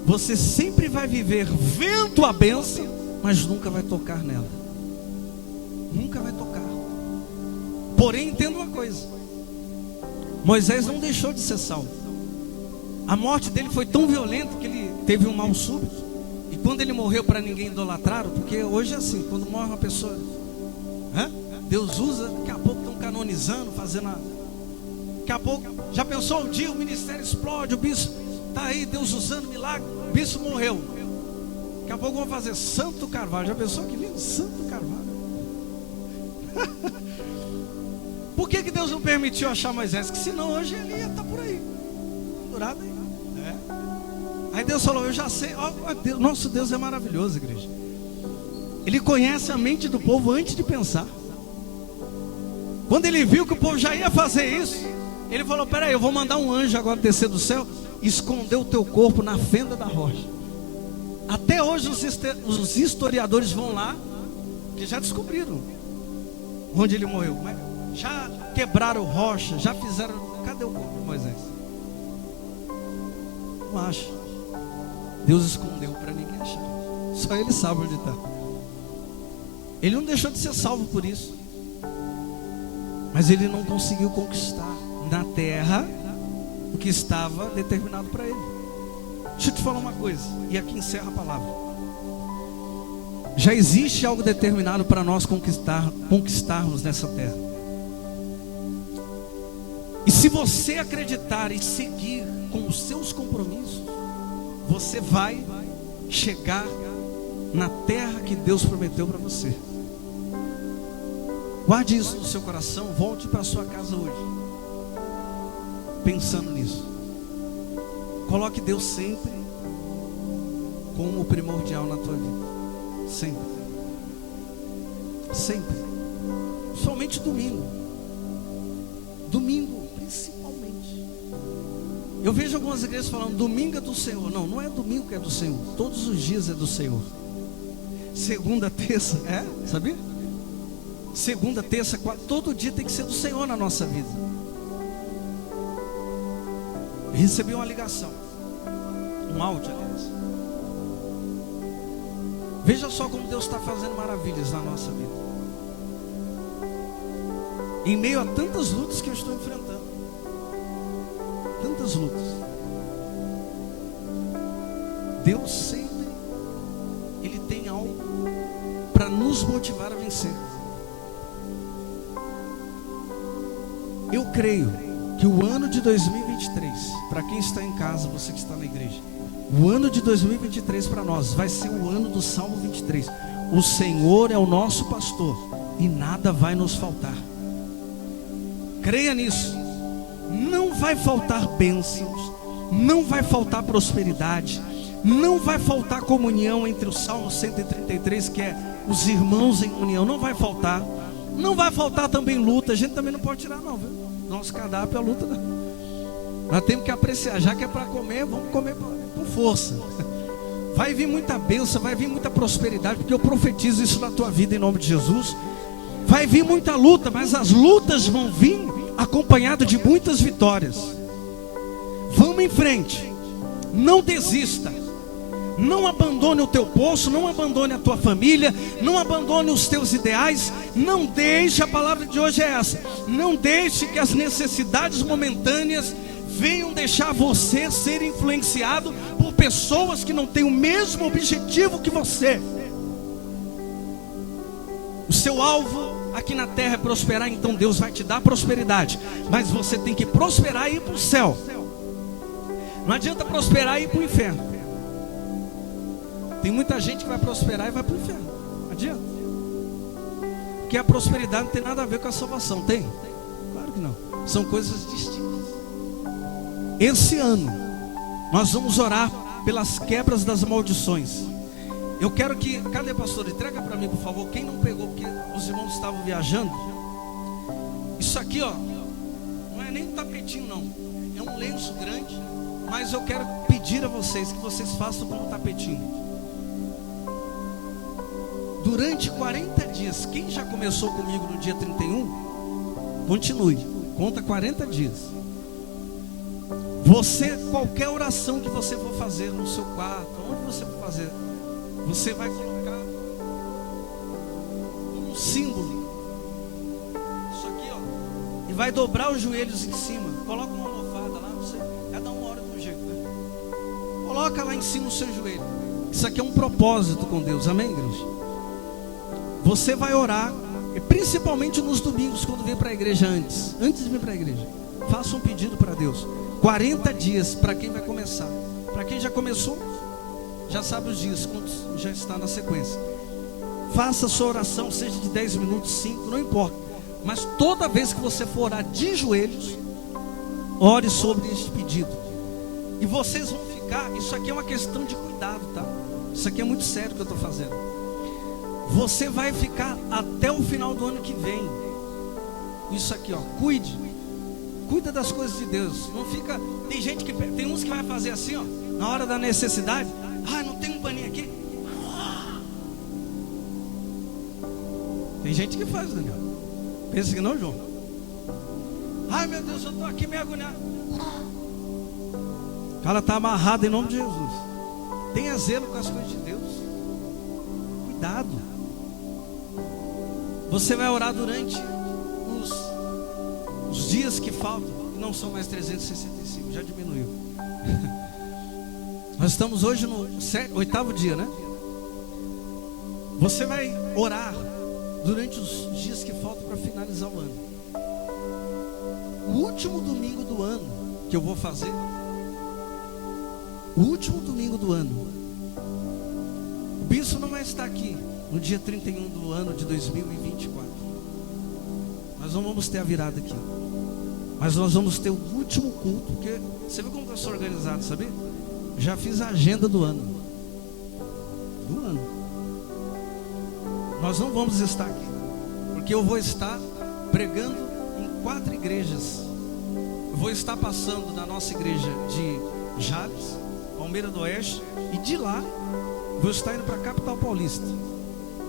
você sempre vai viver vendo a bênção, mas nunca vai tocar nela. Nunca vai tocar. Porém, entenda uma coisa: Moisés não deixou de ser salvo. A morte dele foi tão violenta que ele teve um mal súbito. E quando ele morreu, para ninguém idolatrar, porque hoje é assim, quando morre uma pessoa, Deus usa, daqui a pouco estão canonizando, fazendo daqui a pouco, já pensou um dia o ministério explode, o bispo está aí, Deus usando milagre, o bispo morreu. Daqui a pouco vão fazer Santo Carvalho. Já pensou que lindo? Santo Carvalho. Por que Deus não permitiu achar Moisés? Que senão hoje ele ia estar por aí, pendurado aí. Aí Deus falou, eu já sei. Nosso Deus é maravilhoso, igreja. Ele conhece a mente do povo antes de pensar. Quando ele viu que o povo já ia fazer isso, ele falou, peraí, eu vou mandar um anjo agora descer do céu e esconder o teu corpo na fenda da rocha. Até hoje os historiadores vão lá, que já descobriram onde ele morreu. Mas já quebraram rocha, já fizeram. Cadê o corpo de Moisés? Não acha. Deus escondeu para ninguém achar. Só ele sabe onde está. Ele não deixou de ser salvo por isso, mas ele não conseguiu conquistar na terra o que estava determinado para ele. Deixa eu te falar uma coisa, e aqui encerra a palavra. Já existe algo determinado para nós conquistarmos nessa terra. E se você acreditar e seguir com os seus compromissos, você vai chegar na terra que Deus prometeu para você. Guarde isso no seu coração. Volte para a sua casa hoje pensando nisso. Coloque Deus sempre como o primordial na tua vida. Sempre. Sempre. Somente domingo. Domingo, principalmente. Eu vejo algumas igrejas falando, domingo é do Senhor. Não, não é domingo que é do Senhor. Todos os dias é do Senhor. Segunda, terça, sabia? Segunda, terça, quarta, todo dia tem que ser do Senhor na nossa vida. Recebi uma ligação, um áudio, aliás. Veja só como Deus está fazendo maravilhas na nossa vida. Em meio a tantas lutas que eu estou enfrentando, tantas lutas, Deus sempre, Ele tem algo para nos motivar a vencer. Eu creio que o ano de 2023, para quem está em casa, você que está na igreja, o ano de 2023 para nós vai ser o ano do Salmo 23. O Senhor é o nosso pastor e nada vai nos faltar. Creia nisso. Não vai faltar bênçãos, não vai faltar prosperidade, não vai faltar comunhão entre o Salmo 133, que é os irmãos em união. Não vai faltar. Não vai faltar também luta. A gente também não pode tirar não, viu? Nosso cardápio é a luta, não. Nós temos que apreciar. Já que é para comer, vamos comer com força. Vai vir muita bênção, vai vir muita prosperidade, porque eu profetizo isso na tua vida em nome de Jesus. Vai vir muita luta, mas as lutas vão vir acompanhadas de muitas vitórias. Vamos em frente. Não desista. Não abandone o teu poço, não abandone a tua família, não abandone os teus ideais. Não deixe, a palavra de hoje é essa, não deixe que as necessidades momentâneas venham deixar você ser influenciado por pessoas que não têm o mesmo objetivo que você. O seu alvo aqui na terra é prosperar, então Deus vai te dar prosperidade, mas você tem que prosperar e ir para o céu. Não adianta prosperar e ir para o inferno. Tem muita gente que vai prosperar e vai para o inferno. Não adianta. Porque a prosperidade não tem nada a ver com a salvação. Tem? Claro que não. São coisas distintas. Esse ano nós vamos orar pelas quebras das maldições. Eu quero que, cadê pastor? Entrega para mim, por favor. Quem não pegou, porque os irmãos estavam viajando. Isso aqui, ó, não é nem um tapetinho não. É um lenço grande. Mas eu quero pedir a vocês que vocês façam como um tapetinho. Durante 40 dias, quem já começou comigo no dia 31, continue, conta 40 dias. Você, qualquer oração que você for fazer no seu quarto, onde você for fazer, você vai colocar um símbolo, isso aqui, ó, e vai dobrar os joelhos em cima. Coloca uma almofada lá, você, cada uma ora de um jeito, né? Coloca lá em cima o seu joelho. Isso aqui é um propósito com Deus, amém, igreja? Você vai orar principalmente nos domingos, quando vem para a igreja antes de vir para a igreja, faça um pedido para Deus. 40 dias para quem vai começar. Para quem já começou, já sabe os dias, quantos já está na sequência. Faça a sua oração, seja de 10 minutos, 5, não importa. Mas toda vez que você for orar de joelhos, ore sobre este pedido. E vocês vão ficar, isso aqui é uma questão de cuidado, tá? Isso aqui é muito sério que eu estou fazendo. Você vai ficar até o final do ano que vem. Isso aqui, ó, cuida das coisas de Deus. Não fica, tem uns que vai fazer assim, ó, na hora da necessidade. Não tem um paninho aqui. Tem gente que faz, Daniel. Pensa que não, João? Meu Deus, eu estou aqui meio agoniado. O cara está amarrado em nome de Jesus. Tenha zelo com as coisas de Deus. Cuidado. Você vai orar durante os dias que faltam. Não são mais 365, já diminuiu. Nós estamos hoje no 8º dia, né? Você vai orar durante os dias que faltam para finalizar o ano. O último domingo do ano que eu vou fazer, o último domingo do ano, o bispo não vai estar aqui no dia 31 do ano de 2024. Nós não vamos ter a virada aqui, mas nós vamos ter o último culto. Porque você viu como eu sou organizado, sabia? Já fiz a agenda do ano. Nós não vamos estar aqui, porque eu vou estar pregando em 4 igrejas. Eu vou estar passando na nossa igreja de Jales, Palmeira do Oeste, e de lá vou estar indo para a capital paulista,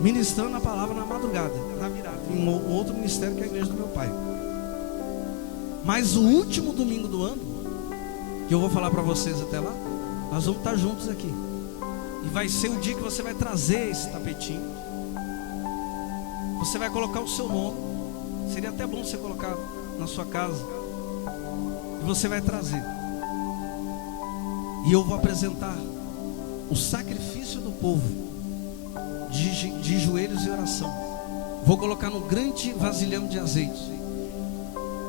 ministrando a palavra na madrugada, na virada, em um outro ministério que é a igreja do meu pai. Mas o último domingo do ano, que eu vou falar para vocês até lá, nós vamos estar juntos aqui. E vai ser o dia que você vai trazer esse tapetinho. Você vai colocar o seu nome. Seria até bom você colocar na sua casa. E você vai trazer. E eu vou apresentar o sacrifício do povo de joelhos e oração. Vou colocar num grande vasilhão de azeite.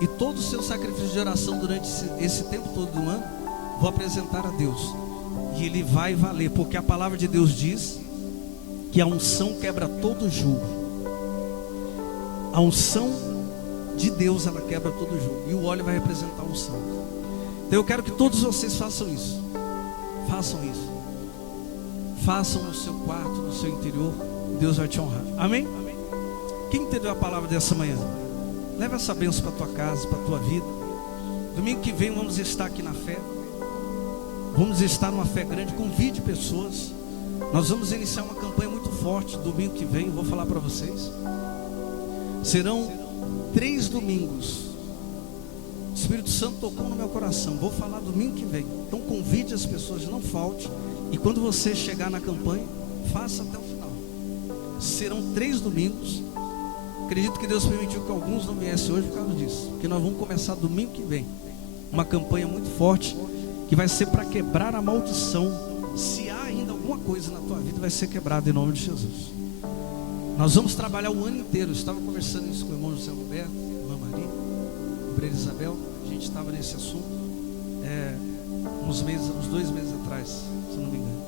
E todo o seu sacrifício de oração durante esse tempo todo do ano, vou apresentar a Deus. E ele vai valer, porque a palavra de Deus diz que a unção quebra todo jugo. A unção de Deus, ela quebra todo jugo. E o óleo vai representar a unção. Então eu quero que todos vocês façam isso. Façam isso. Façam no seu quarto, no seu interior. Deus vai te honrar. Amém? Quem entendeu a palavra dessa manhã? Leva essa bênção para a tua casa, para a tua vida. Domingo que vem vamos estar aqui na fé. Vamos estar numa fé grande. Convide pessoas. Nós vamos iniciar uma campanha muito forte domingo que vem. Eu vou falar para vocês. Serão 3 domingos. O Espírito Santo tocou no meu coração. Vou falar domingo que vem. Então convide as pessoas, não falte. E quando você chegar na campanha, faça até o final. Serão 3 domingos. Acredito que Deus permitiu que alguns não viessem hoje por causa disso. Porque nós vamos começar domingo que vem uma campanha muito forte, que vai ser para quebrar a maldição. Se há ainda alguma coisa na tua vida, vai ser quebrada em nome de Jesus. Nós vamos trabalhar o ano inteiro. Eu estava conversando isso com o irmão José Roberto, a irmã Maria, a obreira Isabel. A gente estava nesse assunto uns 2 meses atrás, se não me engano.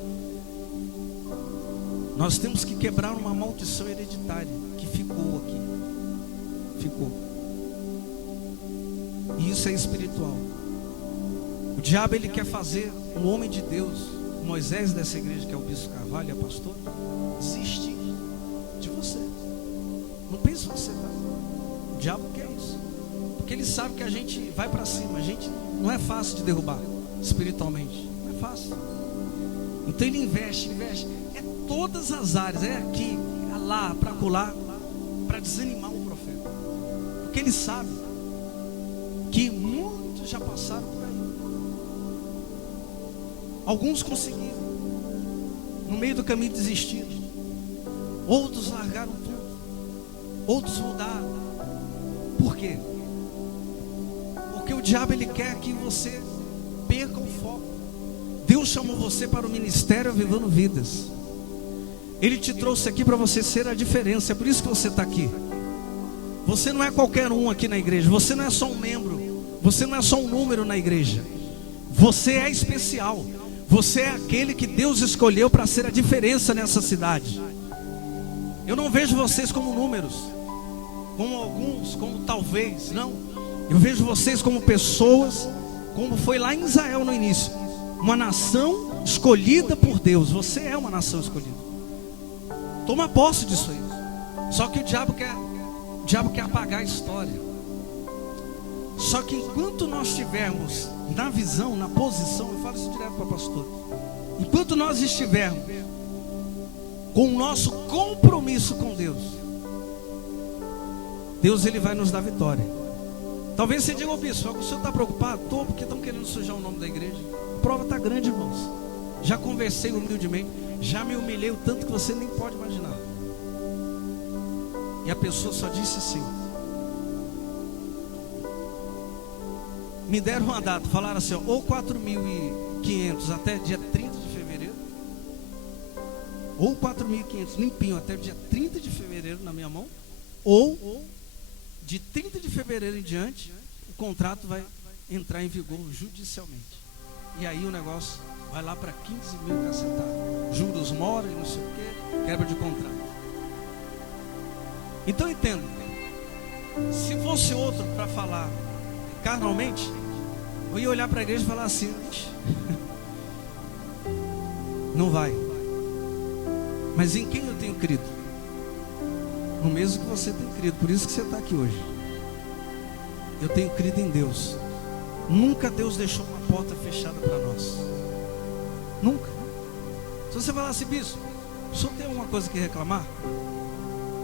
Nós temos que quebrar uma maldição hereditária que ficou aqui. Ficou. E isso é espiritual. O diabo, ele quer fazer um homem de Deus, o Moisés dessa igreja, que é o bispo Carvalho e a pastora, desistir de você. Não pense você, tá? O diabo quer isso, porque ele sabe que a gente vai para cima. A gente não é fácil de derrubar espiritualmente, não é fácil. Então ele investe. É todas as áreas, é aqui, é lá, para colar, para desanimar o profeta, porque ele sabe que muitos já passaram por aí. Alguns conseguiram, no meio do caminho desistiram. Outros largaram tudo. Outros mudaram. Por quê? Porque o diabo, ele quer que você perca o foco. Deus chamou você para o ministério Avivando Vidas. Ele te trouxe aqui para você ser a diferença. É por isso que você está aqui. Você não é qualquer um aqui na igreja. Você não é só um membro. Você não é só um número na igreja. Você é especial. Você é aquele que Deus escolheu para ser a diferença nessa cidade. Eu não vejo vocês como números, como alguns, como talvez, não. Eu vejo vocês como pessoas, como foi lá em Israel no início, uma nação escolhida por Deus. Você é uma nação escolhida. Toma posse disso aí. Só que o diabo quer apagar a história. Só que enquanto nós estivermos na visão, na posição, eu falo isso direto para o pastor, enquanto nós estivermos com o nosso compromisso com Deus, Deus ele vai nos dar vitória. Talvez você diga, ô bispo, o senhor está preocupado? Estou, porque estão querendo sujar o nome da igreja. A prova está grande, irmãos. Já conversei humildemente, já me humilhei o tanto que você nem pode imaginar. E a pessoa só disse assim: me deram uma data, falaram assim, ou 4.500 até dia 30 de fevereiro, ou 4.500 limpinho até dia 30 de fevereiro na minha mão, ou de 30 de fevereiro em diante, o contrato vai entrar em vigor judicialmente. E aí o negócio vai lá para 15 mil cacetados, juros mora e não sei o que, quebra de contrato. Então entenda, se fosse outro para falar carnalmente, eu ia olhar para a igreja e falar assim: não vai. Mas em quem eu tenho crido? No mesmo que você tem crido. Por isso que você está aqui hoje. Eu tenho crido em Deus. Nunca Deus deixou uma porta fechada para nós. Nunca. Se você falar assim, bispo, o senhor tem alguma coisa que reclamar?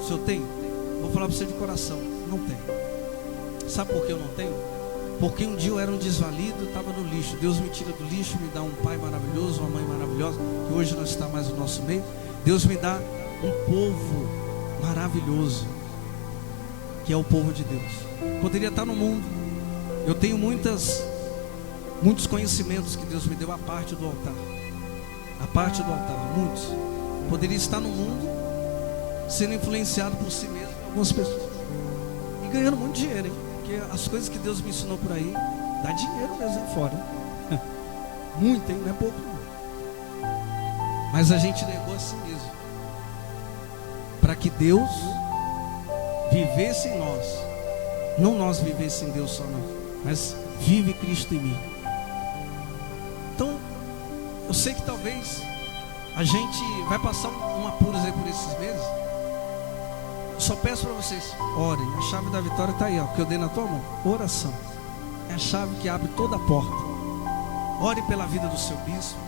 O senhor tem? Vou falar para você de coração: não tem. Sabe por que eu não tenho? Porque um dia eu era um desvalido, estava no lixo. Deus me tira do lixo, me dá um pai maravilhoso, uma mãe maravilhosa, que hoje não está mais no nosso meio. Deus me dá um povo maravilhoso, que é o povo de Deus. Poderia estar no mundo. Eu tenho muitos conhecimentos que Deus me deu à parte do altar. À parte do altar, muitos. Poderia estar no mundo, sendo influenciado por si mesmo, algumas pessoas, e ganhando muito dinheiro, hein? Porque as coisas que Deus me ensinou por aí, dá dinheiro mesmo aí fora, hein? Muito, hein? Não é pouco não. Mas a gente negou a si mesmo, para que Deus vivesse em nós. Não nós vivesse em Deus só não, mas vive Cristo em mim. Então, eu sei que talvez a gente vai passar um apuros aí por esses meses. Eu só peço para vocês, orem. A chave da vitória está aí, ó, que eu dei na tua mão. Oração é a chave que abre toda a porta. Ore pela vida do seu bispo,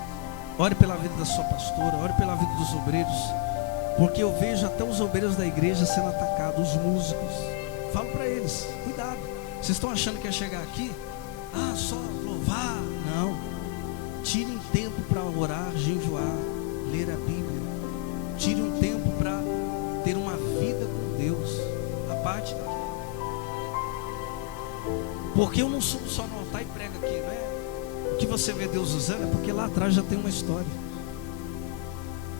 ore pela vida da sua pastora, ore pela vida dos obreiros, porque eu vejo até os obreiros da igreja sendo atacados, os músicos. Falo para eles, cuidado. Vocês estão achando que é chegar aqui, só louvar? Não. Tirem tempo para orar, jejuar, ler a Bíblia. Tire um tempo para ter uma vida com Deus. A parte daqui. Porque eu não subo só no altar e prego aqui, não é? O que você vê Deus usando é porque lá atrás já tem uma história.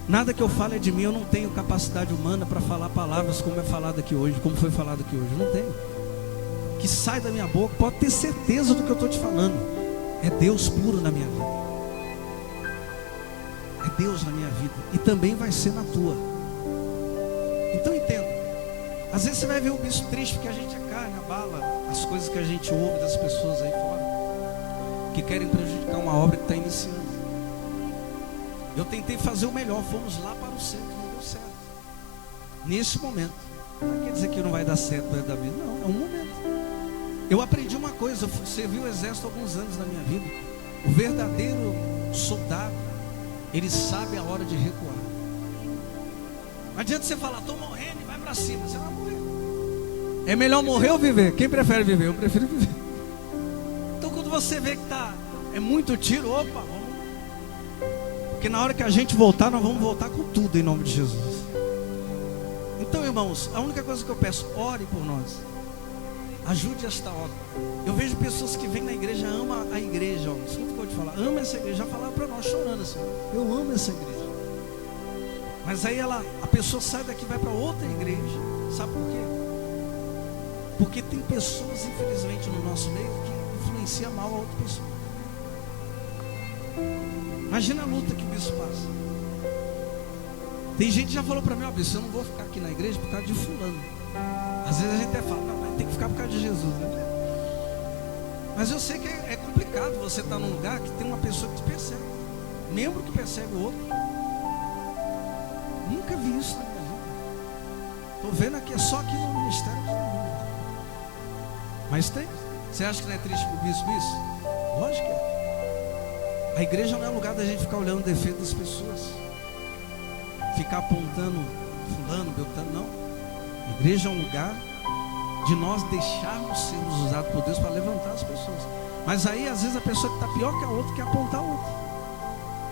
Nada que eu falo é de mim. Eu não tenho capacidade humana para falar palavras como é falado aqui hoje, como foi falado aqui hoje. Eu não tenho. O que sai da minha boca, pode ter certeza do que eu estou te falando, é Deus puro na minha vida. É Deus na minha vida. E também vai ser na tua. Então entenda. Às vezes você vai ver um bispo triste, porque a gente é carne, abala as coisas que a gente ouve das pessoas aí fora, que querem prejudicar uma obra que está iniciando. Eu tentei fazer o melhor. Fomos lá para o centro, não deu certo. Nesse momento. Não quer dizer que não vai dar certo para da vida. Não, é um momento. Eu aprendi uma coisa. Eu servi o exército há alguns anos na minha vida. O verdadeiro soldado, ele sabe a hora de recuar. Não adianta você falar, estou morrendo e vai para cima. Você vai morrer. É melhor morrer ou viver? Quem prefere viver? Eu prefiro viver. Então quando você vê que é muito tiro, opa, vamos. Porque na hora que a gente voltar, nós vamos voltar com tudo em nome de Jesus. Então, irmãos, a única coisa que eu peço, ore por nós. Ajude esta obra. Eu vejo pessoas que vêm na igreja, amam a igreja, ó. Escuta o que eu vou te falar. Ama essa igreja. Já falaram para nós chorando assim. Eu amo essa igreja. Mas aí a pessoa sai daqui e vai para outra igreja. Sabe por quê? Porque tem pessoas, infelizmente, no nosso meio que influenciam mal a outra pessoa. Imagina a luta que o bispo passa. Tem gente que já falou para mim: ó, bispo, eu não vou ficar aqui na igreja por causa de fulano. Às vezes a gente até fala: não, mas tem que ficar por causa de Jesus, né? Mas eu sei que é complicado você estar num lugar que tem uma pessoa que te persegue, membro que persegue o outro. Nunca vi isso na minha vida. Estou vendo aqui, é só aqui no ministério de Deus. Mas tem. Você acha que não é triste para o bispo isso? Lógico que é. A igreja não é lugar da gente ficar olhando o defeito das pessoas, ficar apontando fulano, beltano, não. A igreja é um lugar de nós deixarmos sermos usados por Deus para levantar as pessoas. Mas aí às vezes a pessoa que está pior que a outra quer apontar a outra,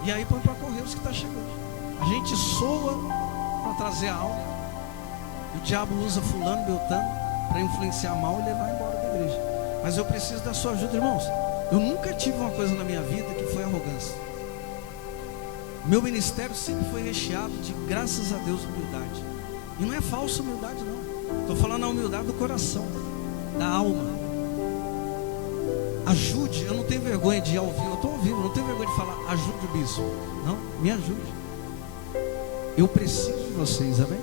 e aí põe para correr os que está chegando. A gente soa para trazer a alma, o diabo usa fulano, beltano para influenciar mal e levar embora da igreja. Mas eu preciso da sua ajuda, irmãos. Eu nunca tive uma coisa na minha vida que foi arrogância. Meu ministério sempre foi recheado de, graças a Deus, humildade. E não é falsa humildade, não. Estou falando a humildade do coração, da alma. Ajude. Eu não tenho vergonha de ir ao vivo. Eu estou ao vivo, eu não tenho vergonha de falar: ajude o bispo. Não, me ajude. Eu preciso de vocês, amém?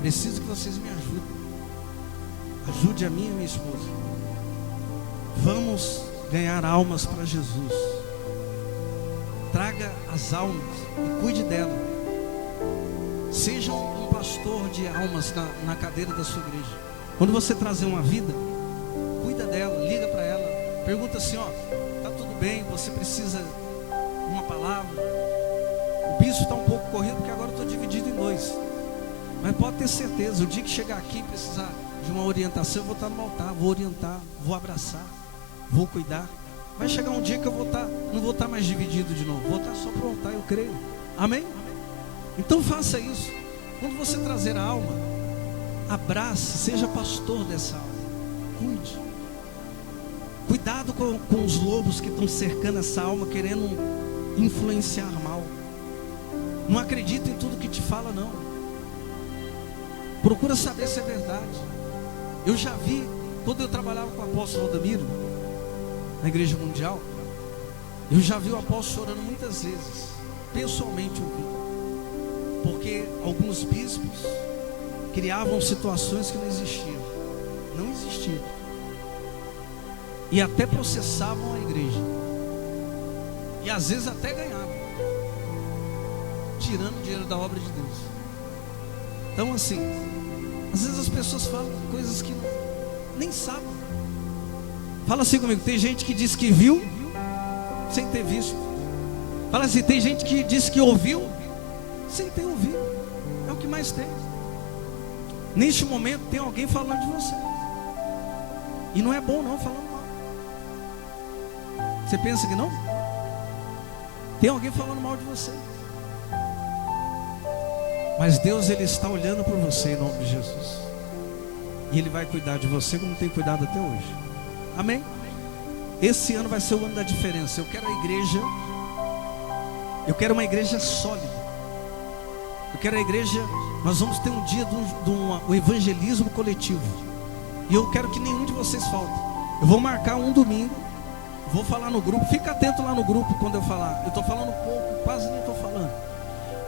Preciso que vocês me ajudem. Ajude a mim e a minha esposa. Vamos ganhar almas para Jesus. Traga as almas e cuide dela. Seja um pastor de almas na cadeira da sua igreja. Quando você trazer uma vida, cuida dela, liga para ela, pergunta assim: ó, tá tudo bem? Você precisa de uma palavra? O bispo está um pouco corrido porque agora eu estou dividido em dois. Mas pode ter certeza, o dia que chegar aqui e precisar de uma orientação, eu vou estar no altar, vou orientar, vou abraçar, vou cuidar. Vai chegar um dia que eu não vou estar mais dividido de novo, vou estar só para o altar, eu creio. Amém? Então faça isso. Quando você trazer a alma, abrace, seja pastor dessa alma, cuide. Cuidado com os lobos que estão cercando essa alma, querendo influenciar mal. Não acredita em tudo que te fala, não. Procura saber se é verdade. Eu já vi, quando eu trabalhava com o apóstolo Aldamiro na igreja mundial, eu já vi o apóstolo chorando muitas vezes. Pessoalmente eu vi, porque alguns bispos criavam situações que não existiam. Não existiam. E até processavam a igreja. E às vezes até ganhavam, tirando o dinheiro da obra de Deus. Então assim, às vezes as pessoas falam coisas que nem sabem. Fala assim comigo: tem gente que diz que viu sem ter visto. Fala assim: tem gente que diz que ouviu sem ter ouvido. É o que mais tem. Neste momento tem alguém falando de você, e não é bom não, falando mal. Você pensa que não? Tem alguém falando mal de você. Mas Deus, Ele está olhando por você em nome de Jesus. E Ele vai cuidar de você como tem cuidado até hoje. Amém? Esse ano vai ser o ano da diferença. Eu quero a igreja, eu quero uma igreja sólida. Eu quero a igreja, nós vamos ter um dia um evangelismo coletivo. E eu quero que nenhum de vocês falte. Eu vou marcar um domingo, vou falar no grupo. Fica atento lá no grupo quando eu falar. Eu estou falando pouco, quase nem estou falando.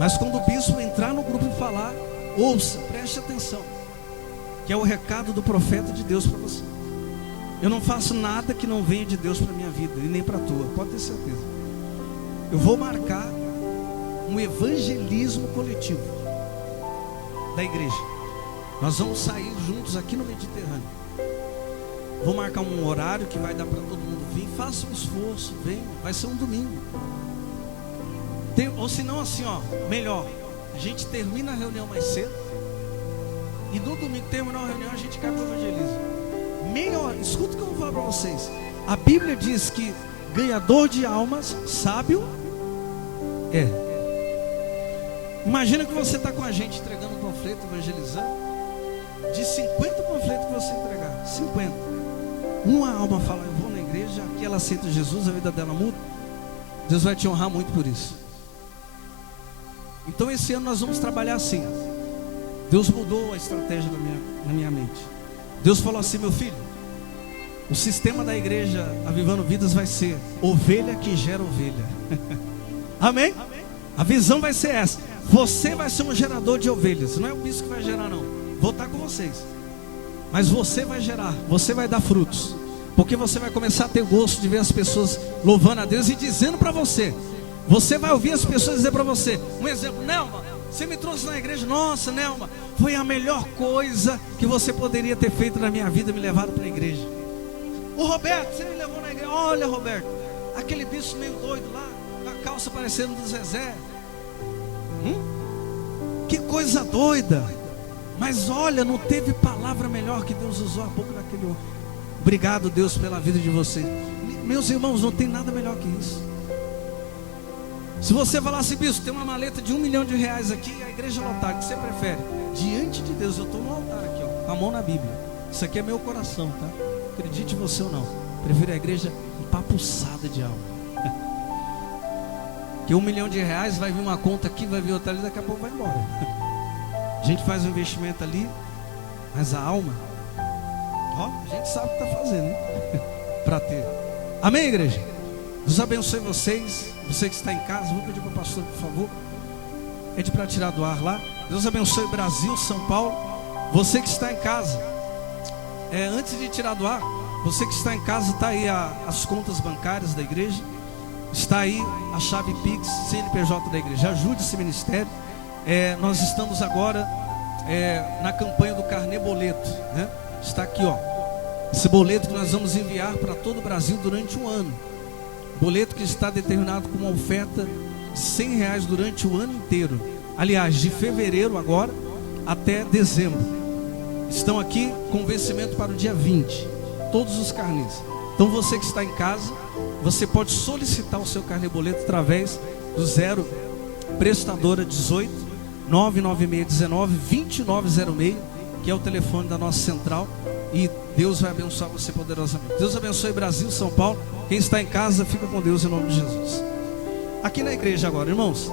Mas quando o bispo entrar no grupo e falar, ouça, preste atenção, que é o recado do profeta de Deus para você. Eu não faço nada que não venha de Deus para a minha vida, e nem para a tua, pode ter certeza. Eu vou marcar um evangelismo coletivo da igreja. Nós vamos sair juntos aqui no Mediterrâneo. Vou marcar um horário que vai dar para todo mundo vir. Faça um esforço, venha, vai ser um domingo. Ou se não, assim, ó, melhor, a gente termina a reunião mais cedo, e no domingo terminar a reunião a gente cai para o evangelismo. Meia hora. Escuta o que eu vou falar para vocês. A Bíblia diz que ganhador de almas, sábio é. Imagina que você está com a gente entregando um panfleto, evangelizando. De 50 panfletos que você entregar, 50, uma alma fala: eu vou na igreja, aqui ela aceita Jesus, a vida dela muda. Deus vai te honrar muito por isso. Então esse ano nós vamos trabalhar assim. Deus mudou a estratégia na minha mente. Deus falou assim: meu filho, o sistema da igreja Avivando Vidas vai ser ovelha que gera ovelha. Amém? A visão vai ser essa. Você vai ser um gerador de ovelhas. Não é o bispo que vai gerar, não. Vou estar com vocês. Mas você vai gerar, você vai dar frutos. Porque você vai começar a ter gosto de ver as pessoas louvando a Deus e dizendo para você. Você vai ouvir as pessoas dizer para você. Um exemplo: Nelma, você me trouxe na igreja. Nossa, Nelma, foi a melhor coisa que você poderia ter feito na minha vida, me levado para a igreja. O Roberto, você me levou na igreja. Olha, Roberto, aquele bicho meio doido lá, com a calça parecendo do Zezé. Que coisa doida. Mas olha, não teve palavra melhor que Deus usou a boca daquele homem. Obrigado, Deus, pela vida de vocês. Meus irmãos, não tem nada melhor que isso. Se você falar assim: bispo, tem uma maleta de R$1 milhão aqui, a igreja lotada, o que você prefere? Diante de Deus, eu estou no altar aqui, ó, com a mão na Bíblia. Isso aqui é meu coração, tá? Acredite você ou não, prefiro a igreja empapuçada de alma. Que R$1 milhão vai vir uma conta aqui, vai vir outra ali, daqui a pouco vai embora. A gente faz um investimento ali, mas a alma, ó, a gente sabe o que está fazendo, né? Para ter. Amém, igreja? Deus abençoe vocês. Você que está em casa, vou pedir para o pastor, por favor, pede para tirar do ar lá. Deus abençoe Brasil, São Paulo. Você que está em casa, antes de tirar do ar, você que está em casa, está aí as contas bancárias da igreja, está aí a chave Pix, CNPJ da igreja. Ajude esse ministério. Nós estamos agora na campanha do carnê boleto, né? Está aqui, ó, esse boleto que nós vamos enviar para todo o Brasil durante um ano. Boleto que está determinado com uma oferta de R$100 durante o ano inteiro. Aliás, de fevereiro agora até dezembro. Estão aqui com vencimento para o dia 20. Todos os carnês. Então você que está em casa, você pode solicitar o seu carnê boleto através do 0 prestadora 18 99619 2906, que é o telefone da nossa central. E Deus vai abençoar você poderosamente. Deus abençoe Brasil, São Paulo. Quem está em casa, fica com Deus em nome de Jesus. Aqui na igreja agora, irmãos,